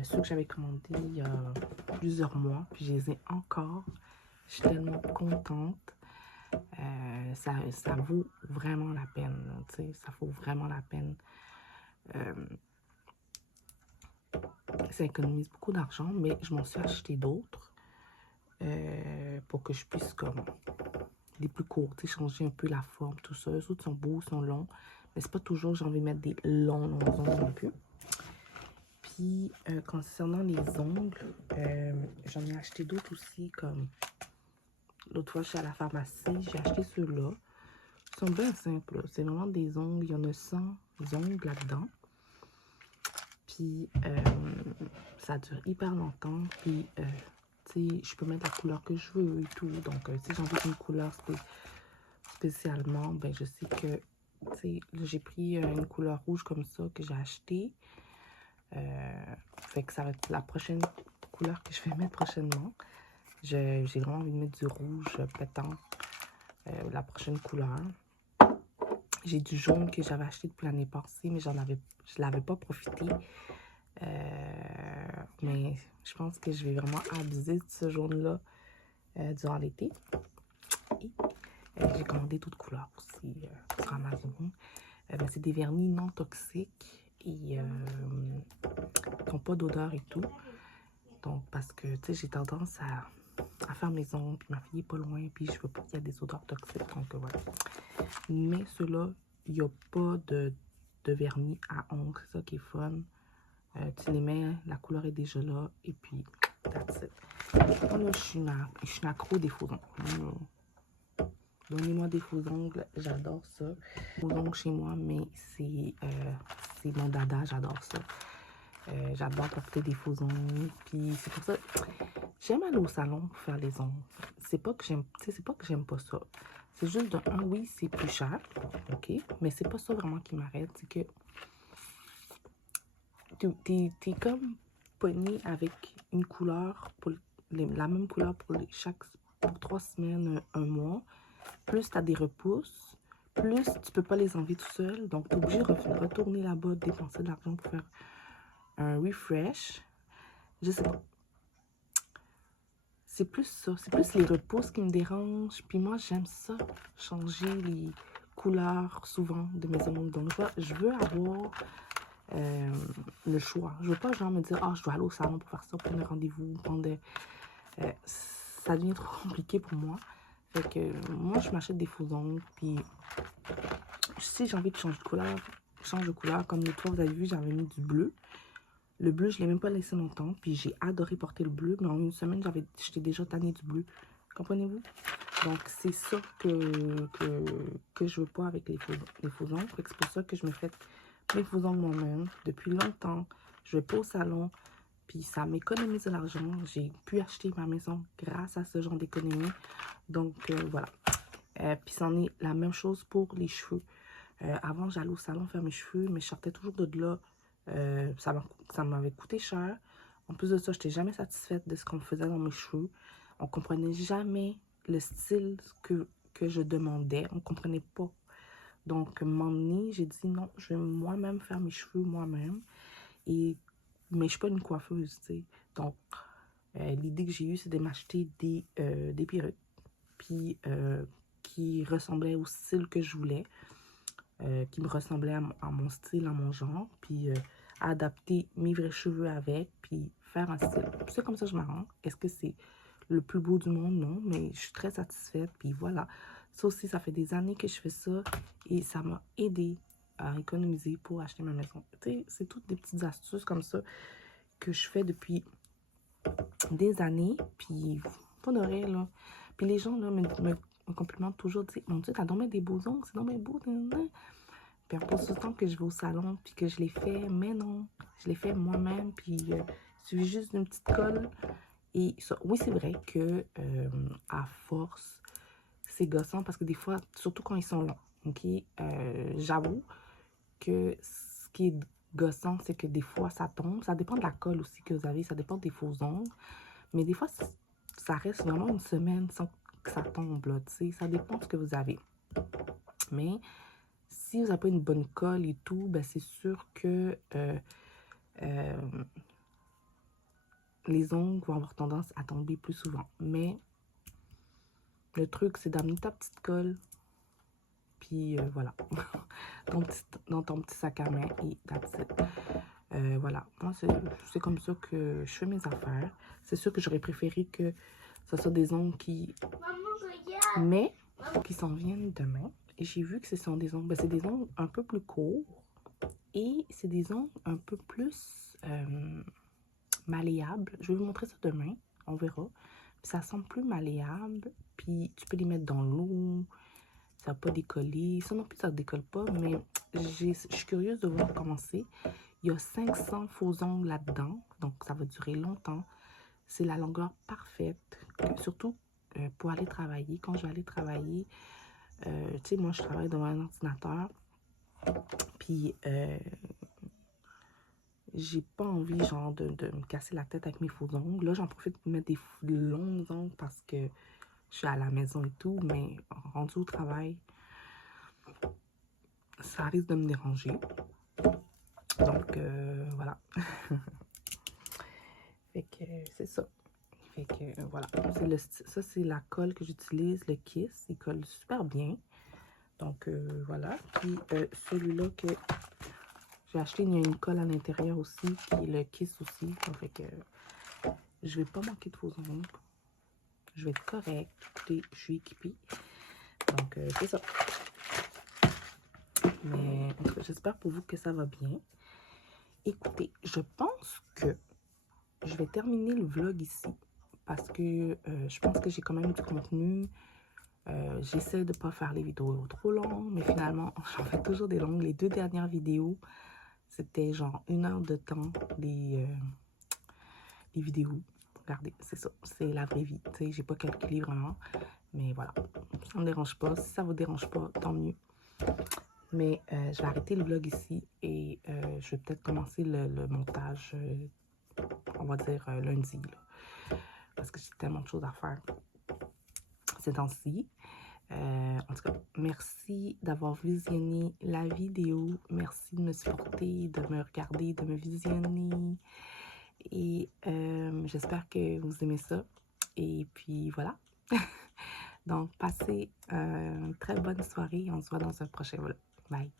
Ceux que j'avais commandés il y a plusieurs mois. Puis, je les ai encore. Je suis tellement contente. Ça vaut vraiment la peine. Tu sais, ça vaut vraiment la peine. Ça économise beaucoup d'argent, mais je m'en suis acheté d'autres pour que je puisse, comme, les plus courts, tu sais, changer un peu la forme, tout ça. Les autres sont beaux, sont longs, mais c'est pas toujours que j'ai envie de mettre des longs ongles non plus. Puis, concernant les ongles, j'en ai acheté d'autres aussi, comme l'autre fois, je suis à la pharmacie, j'ai acheté ceux-là. Ils sont bien simples, c'est vraiment des ongles, il y en a 100 ongles là-dedans. Puis, ça dure hyper longtemps. Puis, tu sais, je peux mettre la couleur que je veux et tout. Donc, si j'ai envie d'une couleur spécialement, ben, je sais que, tu sais, j'ai pris une couleur rouge comme ça que j'ai acheté. Fait que ça va être la prochaine couleur que je vais mettre prochainement. J'ai vraiment envie de mettre du rouge pétant. La prochaine couleur. J'ai du jaune que j'avais acheté depuis l'année passée, mais je l'avais pas profité. Mais je pense que je vais vraiment abuser de ce jaune-là durant l'été. Et j'ai commandé d'autres couleurs aussi sur Amazon. Ben, c'est des vernis non toxiques et qui n'ont pas d'odeur et tout. Donc, parce que, tu sais, j'ai tendance à faire mes ongles, puis ma fille est pas loin, puis je veux pas qu'il y ait des odeurs toxiques. Donc, voilà. Mais ceux-là, il n'y a pas de vernis à ongles. C'est ça qui est fun. Tu les mets, la couleur est déjà là, et puis, that's it. Moi, là, je suis une accro des faux ongles. Donnez-moi des faux ongles, j'adore ça. Faux ongles chez moi, mais c'est mon dada, j'adore ça. J'adore porter des faux ongles, puis c'est pour ça, j'aime aller au salon pour faire les ongles. C'est pas que j'aime pas ça. C'est juste de un, oui, c'est plus cher, ok, mais c'est pas ça vraiment qui m'arrête, c'est que t'es comme pogné avec une couleur, la même couleur pour 3 semaines, un mois. Plus tu as des repousses, plus tu peux pas les enlever tout seul. Donc, tu es obligé de retourner là-bas, dépenser de l'argent pour faire un refresh. Je sais pas. C'est plus ça. C'est plus les repousses qui me dérangent. Puis moi, j'aime ça, changer les couleurs souvent de mes ongles. Donc, je veux avoir le choix. Je veux pas genre me dire, ah, je dois aller au salon pour faire ça, prendre un rendez-vous, ça devient trop compliqué pour moi. Fait que moi, je m'achète des faux ongles, puis si j'ai envie de changer de couleur, je change de couleur. Comme l'autre fois, vous avez vu, j'avais mis du bleu. Le bleu, je ne l'ai même pas laissé longtemps, puis j'ai adoré porter le bleu, mais en une semaine, j'étais déjà tannée du bleu. Comprenez-vous? Donc, c'est ça que je veux pas avec les faux ongles. C'est pour ça que je me fais mes faux ongles moi-même depuis longtemps. Je vais pas au salon, puis ça m'économise de l'argent. J'ai pu acheter ma maison grâce à ce genre d'économie. Donc, voilà. Puis c'en est la même chose pour les cheveux. Avant, j'allais au salon faire mes cheveux, mais je sortais toujours de là. Ça m'avait coûté cher. En plus de ça, je n'étais jamais satisfaite de ce qu'on faisait dans mes cheveux. On ne comprenait jamais le style que je demandais. On ne comprenait pas. Donc, à un moment donné, j'ai dit non, je vais moi-même faire mes cheveux moi-même. Mais je ne suis pas une coiffeuse, tu sais. Donc, l'idée que j'ai eue, c'est de m'acheter des perruques. Puis, qui ressemblaient au style que je voulais. Qui me ressemblaient à mon style, à mon genre. Puis, adapter mes vrais cheveux avec. Puis, faire un style. C'est comme ça que je m'arrange. Est-ce que c'est le plus beau du monde? Non, mais je suis très satisfaite. Puis voilà. Ça aussi, ça fait des années que je fais ça. Et ça m'a aidé à économiser pour acheter ma maison. Tu sais, c'est toutes des petites astuces comme ça que je fais depuis des années. Puis, pas de vrai, là. Puis les gens, là, me complimentent toujours. Disent, mon Dieu, t'as donc des beaux ongles, c'est donc bien beau. Puis on pense tout le temps que je vais au salon, puis que je les fais. Mais non, je les fais moi-même. Puis, il suffit juste d'une petite colle. Et ça, oui, c'est vrai que à force, c'est gossant parce que des fois, surtout quand ils sont longs, ok, j'avoue que ce qui est gossant, c'est que des fois, ça tombe. Ça dépend de la colle aussi que vous avez, ça dépend des faux ongles. Mais des fois, ça reste vraiment une semaine sans que ça tombe, là, tu sais. Ça dépend de ce que vous avez. Mais si vous n'avez pas une bonne colle et tout, ben c'est sûr que les ongles vont avoir tendance à tomber plus souvent. Mais le truc, c'est d'amener ta petite colle. Puis voilà, dans ton petit sac à main et that's it. Voilà, moi c'est comme ça que je fais mes affaires. C'est sûr que j'aurais préféré que ce soit des ongles qui... Mais, qui s'en viennent demain. Et j'ai vu que ce sont des ongles... Ben, c'est des ongles un peu plus courts. Et c'est des ongles un peu plus malléables. Je vais vous montrer ça demain. On verra. Puis ça semble plus malléable. Puis tu peux les mettre dans l'eau. Ça n'a pas décollé. Ça non plus, ça ne décolle pas. Mais je suis curieuse de voir comment c'est. Il y a 500 faux ongles là-dedans. Donc, ça va durer longtemps. C'est la longueur parfaite. Surtout pour aller travailler. Quand je vais aller travailler, tu sais, moi, je travaille devant un ordinateur. Puis, j'ai pas envie, genre, de me casser la tête avec mes faux ongles. Là, j'en profite pour mettre des longs ongles parce que je suis à la maison et tout. Mais rendu au travail, ça risque de me déranger. Donc, voilà. Fait que c'est ça. Fait que voilà. Ça, c'est la colle que j'utilise, le Kiss. Il colle super bien. Donc, voilà. Puis, celui-là que j'ai acheté, il y a une colle à l'intérieur aussi, qui est le Kiss aussi. Donc, fait que je vais pas manquer de faux ongles. Je vais être correcte. Écoutez, je suis équipée. Donc, c'est ça. Mais j'espère pour vous que ça va bien. Écoutez, je pense que je vais terminer le vlog ici. Parce que je pense que j'ai quand même du contenu. J'essaie de ne pas faire les vidéos trop longues, mais finalement, j'en fais toujours des longues. Les 2 dernières vidéos, c'était genre 1 heure de temps, les vidéos. Regardez, c'est ça, c'est la vraie vie. Tu sais, j'ai pas calculé vraiment, mais voilà. Ça me dérange pas. Si ça vous dérange pas, tant mieux. Mais je vais arrêter le vlog ici et je vais peut-être commencer le montage, on va dire lundi, là, parce que j'ai tellement de choses à faire ces temps-ci. En tout cas, merci d'avoir visionné la vidéo. Merci de me supporter, de me regarder, de me visionner. Et j'espère que vous aimez ça. Et puis voilà. Donc, passez une très bonne soirée. On se voit dans un prochain vlog. Bye.